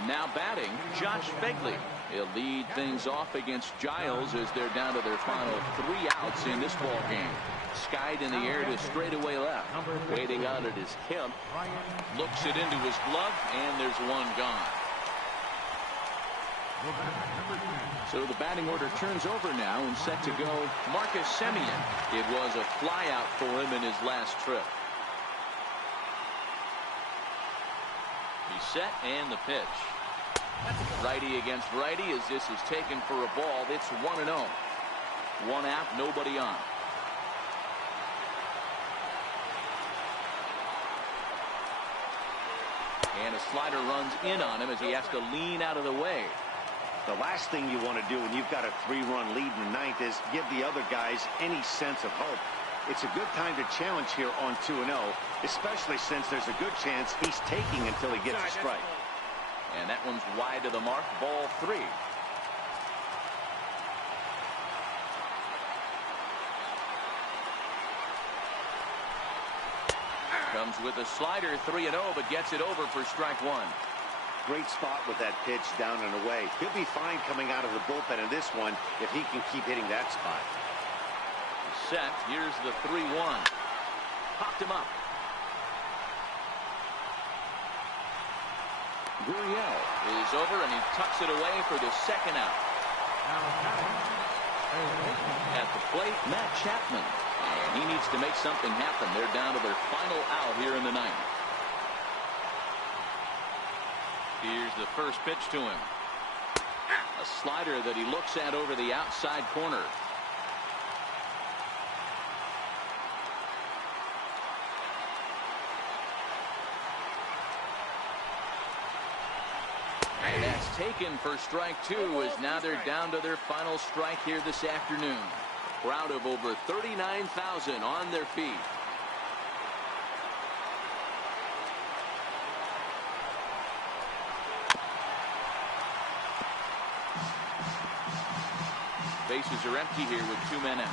Now batting, Josh Begley. He'll lead things off against Giles as they're down to their final 3 outs in this ballgame. Skied in the air to straightaway left. Waiting on it is Kemp. Looks it into his glove, and there's one gone. So the batting order turns over now, and set to go Marcus Semien. It was a flyout for him in his last trip. He's set, and the pitch. Righty against righty as this is taken for a ball. It's 1-0. 1 out, nobody on. And a slider runs in on him as he has to lean out of the way. The last thing you want to do when you've got a 3-run lead in the 9th is give the other guys any sense of hope. It's a good time to challenge here on 2-0, especially since there's a good chance he's taking until he gets a strike. And that one's wide to the mark, ball 3. Comes with a slider, 3-0, but gets it over for strike 1. Great spot with that pitch down and away. He'll be fine coming out of the bullpen in this one if he can keep hitting that spot. Set. Here's the 3-1. Popped him up. Gurriel is over, and he tucks it away for the 2nd out. At the plate, Matt Chapman. And he needs to make something happen. They're down to their final out here in the 9th. Here's the first pitch to him. A slider that he looks at over the outside corner. And that's taken for strike 2 as now they're down to their final strike here this afternoon. A crowd of over 39,000 on their feet. Bases are empty here with 2 men out.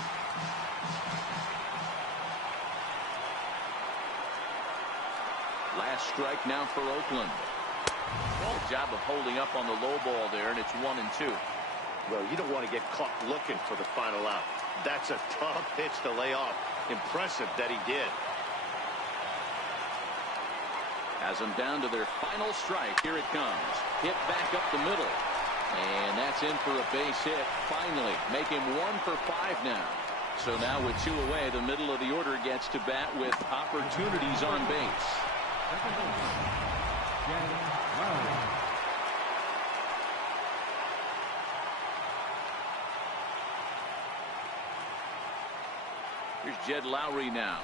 Last strike now for Oakland. Good job of holding up on the low ball there, and it's 1-2. Well, you don't want to get caught looking for the final out. That's a tough pitch to lay off. Impressive that he did. Has them down to their final strike. Here it comes. Hit back up the middle. And that's in for a base hit. Finally, make him 1 for 5 now. So now with 2 away, the middle of the order gets to bat with opportunities on base. Here's Jed Lowry now.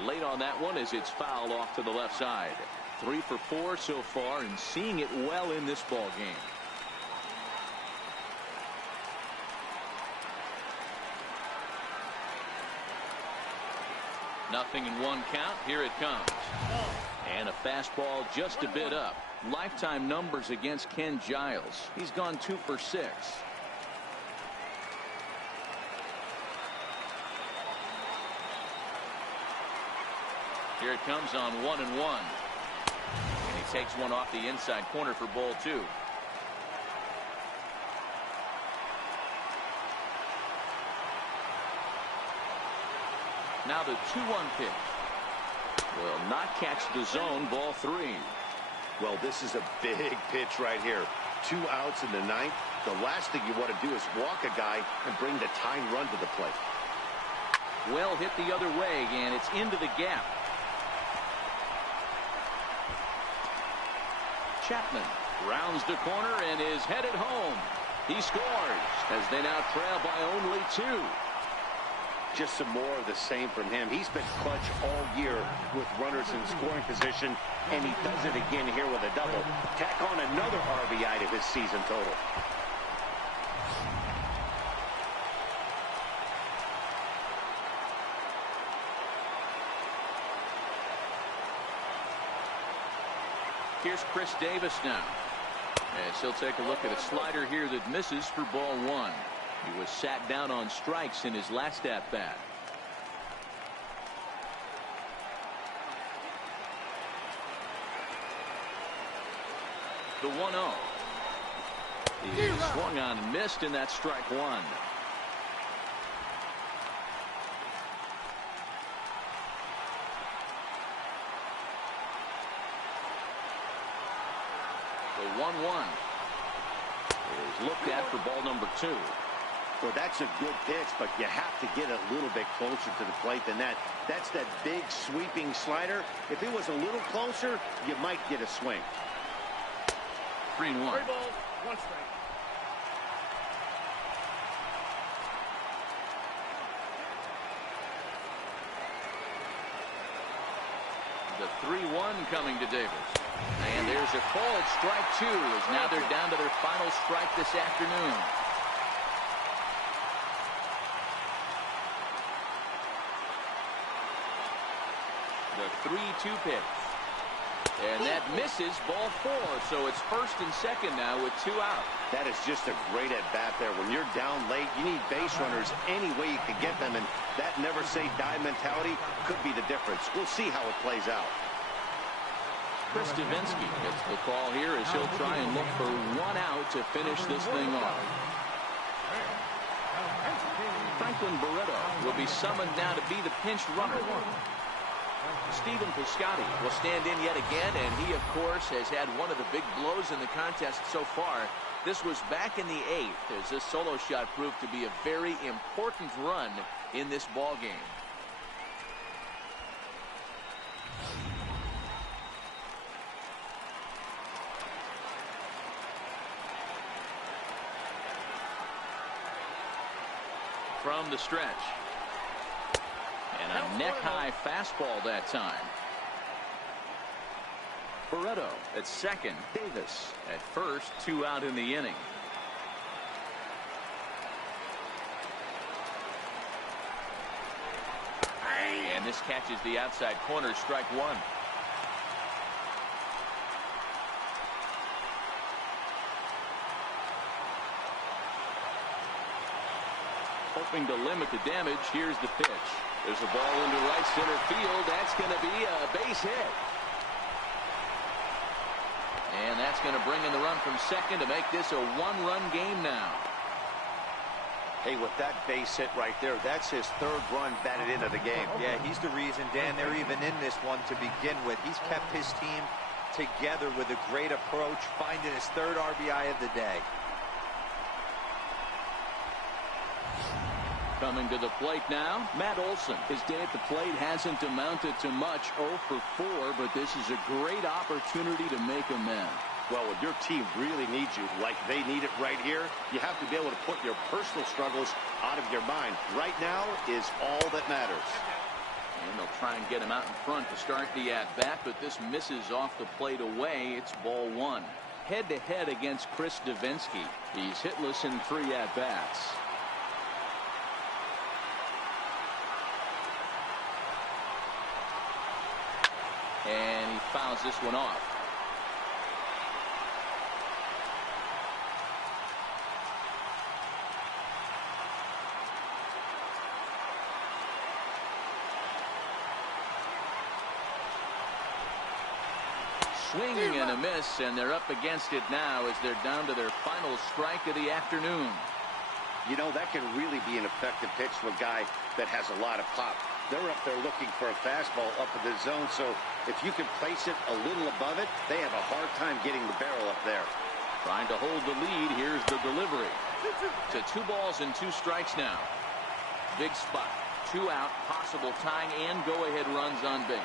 Late on that one as it's fouled off to the left side. 3 for 4 so far and seeing it well in this ball game. Nothing in 1 count. Here it comes. And a fastball just a bit up. Lifetime numbers against Ken Giles. He's gone 2 for 6. Here it comes on 1-1. And he takes one off the inside corner for ball 2. Now the 2-1 pitch. Will not catch the zone, ball 3. Well, this is a big pitch right here. 2 outs in the 9th. The last thing you want to do is walk a guy and bring the tying run to the plate. Well hit the other way, and it's into the gap. Chapman rounds the corner and is headed home. He scores as they now trail by only 2. Just some more of the same from him. He's been clutch all year with runners in scoring position, and he does it again here with a double. Tack on another RBI to his season total. Here's Chris Davis now, as he'll take a look at a slider here that misses for ball 1. He was sat down on strikes in his last at bat. The 1-0. He swung on and missed, and that's strike 1. The 1-1 is looked at for ball number 2. Well, that's a good pitch, but you have to get a little bit closer to the plate than that. That's that big sweeping slider. If it was a little closer, you might get a swing. 3-1. 3 balls, 1 strike. The 3-1 coming to Davis. And there's a called strike 2, as now they're down to their final strike this afternoon. The 3-2 pitch. And that misses ball 4, so it's first and second now with 2 out. That is just a great at-bat there. When you're down late, you need base runners any way you can get them, and that never-say-die mentality could be the difference. We'll see how it plays out. Chris Devenski gets the call here as he'll try and look for 1 out to finish this thing off. Franklin Barreto will be summoned now to be the pinch runner. Stephen Piscotty will stand in yet again, and he, of course, has had one of the big blows in the contest so far. This was back in the 8th, as this solo shot proved to be a very important run in this ball game. From the stretch. And a neck-high fastball that time. Barreto at second. Davis at first. 2 out in the inning. And this catches the outside corner. Strike 1. Hoping to limit the damage. Here's the pitch. There's a ball into right center field. That's going to be a base hit. And that's going to bring in the run from second to make this a 1-run game now. Hey, with that base hit right there, that's his 3rd run batted into the game. Yeah, he's the reason, Dan, they're even in this one to begin with. He's kept his team together with a great approach, finding his 3rd RBI of the day. Coming to the plate now, Matt Olson. His day at the plate hasn't amounted to much, 0 for 4, but this is a great opportunity to make amends. Well, when your team really needs you, like they need it right here, you have to be able to put your personal struggles out of your mind. Right now is all that matters. And they'll try and get him out in front to start the at-bat, but this misses off the plate away. It's ball 1. Head-to-head against Chris Devenski. He's hitless in 3 at-bats. And he fouls this one off. Swing and a miss, and they're up against it now as they're down to their final strike of the afternoon. You know, that can really be an effective pitch to a guy that has a lot of pop. They're up there looking for a fastball up in the zone, so if you can place it a little above it, they have a hard time getting the barrel up there. Trying to hold the lead. Here's the delivery. To 2 balls and 2 strikes now. Big spot. 2 out. Possible tying and go-ahead runs on base.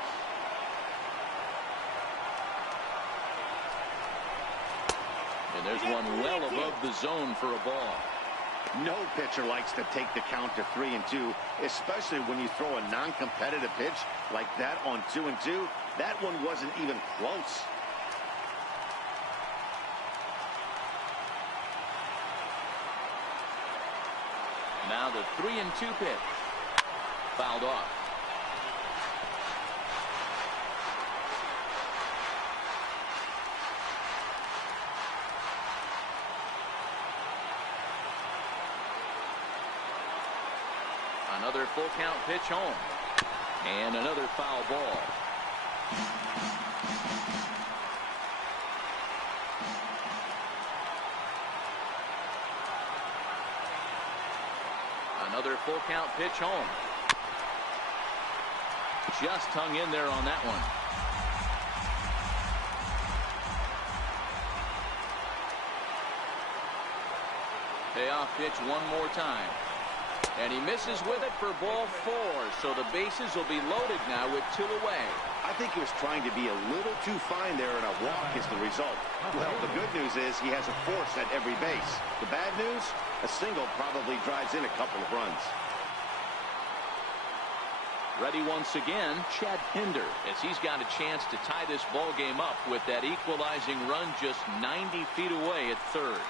And there's one well above the zone for a ball. No pitcher likes to take the count to 3-2, especially when you throw a non-competitive pitch like that on 2-2. That one wasn't even close. Now the 3-2 pitch. Fouled off. Another full count pitch home. And another foul ball. Another full count pitch home. Just hung in there on that one. Payoff pitch one more time. And he misses with it for ball 4. So the bases will be loaded now with 2 away. I think he was trying to be a little too fine there, and a walk is the result. Well, the good news is he has a force at every base. The bad news? A single probably drives in a couple of runs. Ready once again, Chad Pinder, as he's got a chance to tie this ball game up with that equalizing run just 90 feet away at third.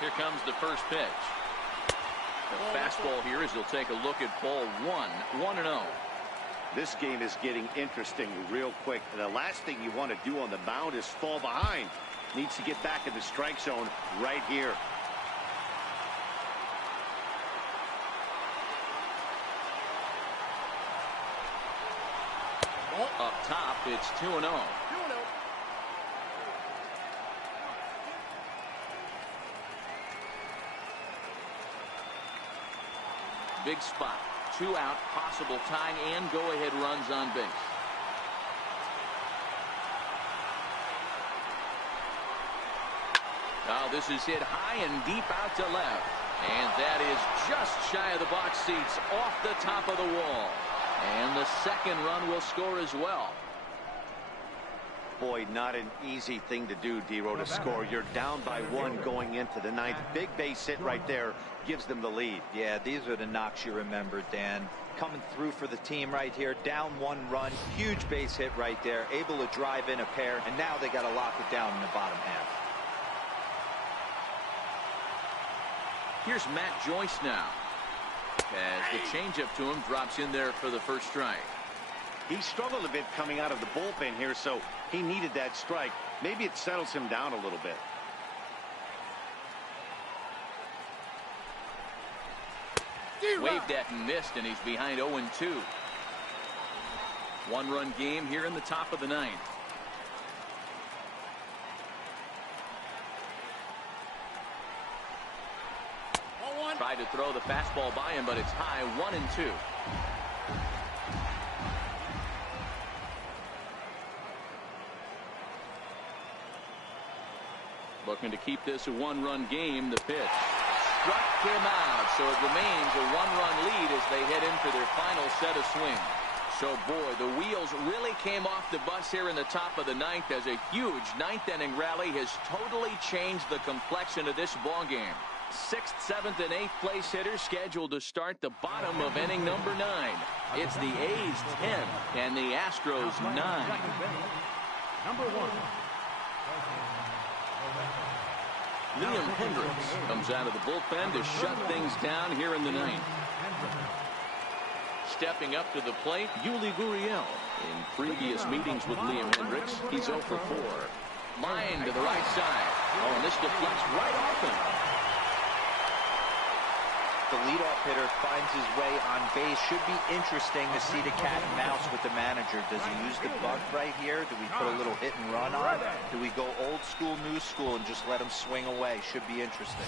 Here comes the first pitch. The fastball here as he'll take a look at ball 1, 1-0. This game is getting interesting real quick. The last thing you want to do on the mound is fall behind. Needs to get back in the strike zone right here. Up top, it's 2-0. Big spot. 2 out, possible tying and go-ahead runs on base. Now this is hit high and deep out to left. And that is just shy of the box seats, off the top of the wall. And the second run will score as well. Boy, not an easy thing to do, D-Row, to score. You're down by 1 going into the 9th. Big base hit right there gives them the lead. Yeah, these are the knocks you remember, Dan. Coming through for the team right here. Down 1 run. Huge base hit right there. Able to drive in a pair. And now they got to lock it down in the bottom half. Here's Matt Joyce now. As the changeup to him drops in there for the first strike. He struggled a bit coming out of the bullpen here, so he needed that strike. Maybe it settles him down a little bit. Waved at and missed, and he's behind 0-2. 1-run game here in the top of the 9th. Tried to throw the fastball by him, but it's high. 1-2. Looking to keep this a 1-run game. The pitch struck him out, so it remains a 1-run lead as they head into their final set of swings. So, boy, the wheels really came off the bus here in the top of the 9th as a huge 9th-inning rally has totally changed the complexion of this ball game. 6th, 7th, and 8th place hitters scheduled to start the bottom of inning number 9. It's the A's 10 and the Astros 9. Number 1. Liam Hendriks comes out of the bullpen to shut things down here in the 9th. Stepping up to the plate, Yuli Gurriel. In previous meetings with Liam Hendriks, he's 0 for 4. Line to the right side. Oh, and this deflects right off him. The leadoff hitter finds his way on base. Should be interesting to see the cat and mouse with the manager. Does he use the bunt right here? Do we put a little hit and run on? Do we go old school, new school, and just let him swing away? Should be interesting.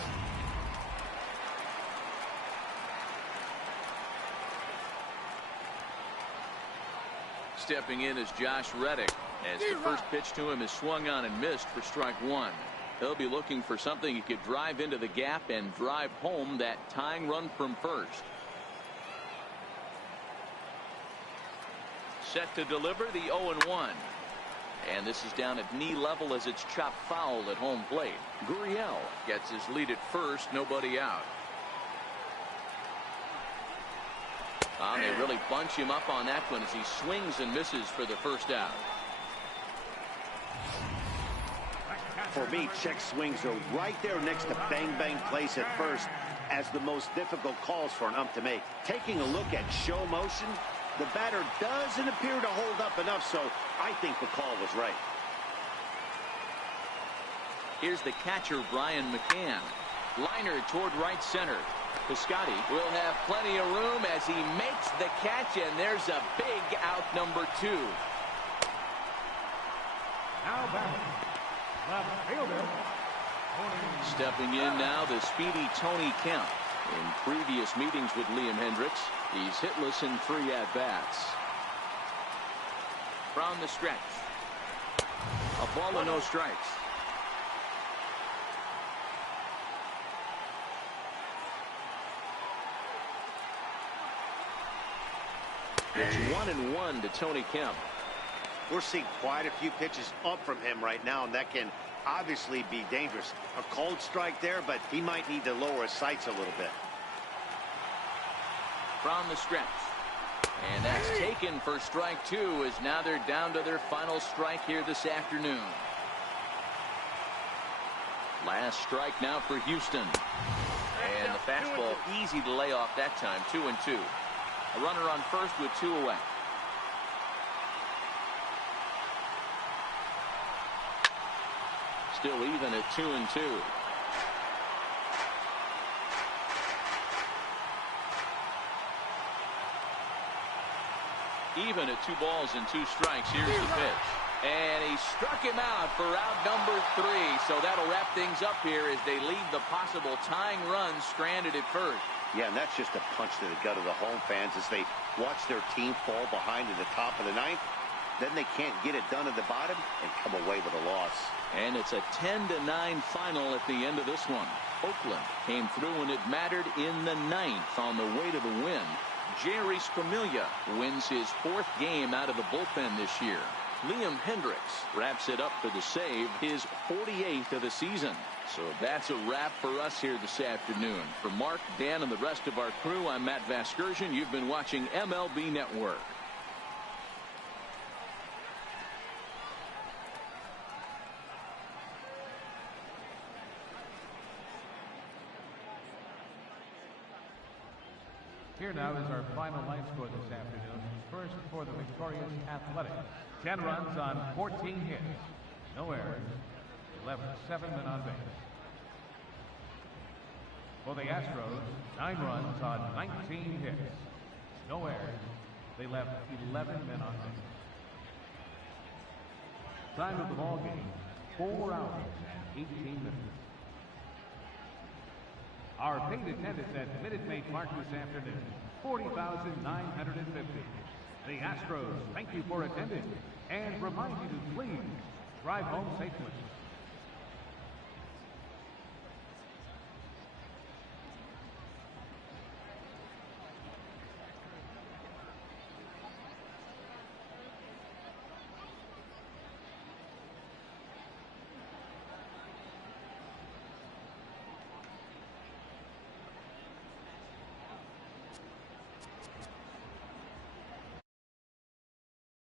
Stepping in is Josh Reddick, as the first pitch to him is swung on and missed for strike one. He'll be looking for something he could drive into the gap and drive home that tying run from first. Set to deliver the 0-1. And this is down at knee level as it's chopped foul at home plate. Gurriel gets his lead at first, nobody out. They really bunch him up on that one as he swings and misses for the first out. For me, check swings are right there next to bang bang place at first as the most difficult calls for an ump to make. Taking a look at show motion, the batter doesn't appear to hold up enough, so I think the call was right. Here's the catcher, Brian McCann. Liner toward right center. Piscotty will have plenty of room as he makes the catch, and there's a big out, number 2. Now batting, left fielder, Stepping in now, the speedy Tony Kemp. In previous meetings with Liam Hendricks, he's hitless in 3 at-bats. From the stretch, a ball and no strikes. It's 1-1 to Tony Kemp. We're seeing quite a few pitches up from him right now, and that can obviously be dangerous. A cold strike there, but he might need to lower his sights a little bit. From the stretch. And that's taken for strike 2, as now they're down to their final strike here this afternoon. Last strike now for Houston. And the fastball easy to lay off that time. 2-2. A runner on first with 2 away. Still even at 2-2. Even at 2 balls and 2 strikes. Here's the pitch. And he struck him out for out number 3. So that'll wrap things up here as they leave the possible tying run stranded at first. Yeah, and that's just a punch to the gut of the home fans as they watch their team fall behind in the top of the 9th. Then they can't get it done at the bottom and come away with a loss. And it's a 10-9 final at the end of this one. Oakland came through when it mattered in the 9th on the way to the win. Jeurys Familia wins his 4th game out of the bullpen this year. Liam Hendricks wraps it up for the save, his 48th of the season. So that's a wrap for us here this afternoon. For Mark, Dan, and the rest of our crew, I'm Matt Vasgersian. You've been watching MLB Network. Here now is our final line score this afternoon. First for the victorious Athletics. 10 runs on 14 hits. No errors. They left 7 men on base. For the Astros, 9 runs on 19 hits. No errors. They left 11 men on base. Time of the ball game, 4 hours and 18 minutes. Our paid attendance at Minute Maid Park this afternoon, 40,950. The Astros thank you for attending and remind you to please drive home safely.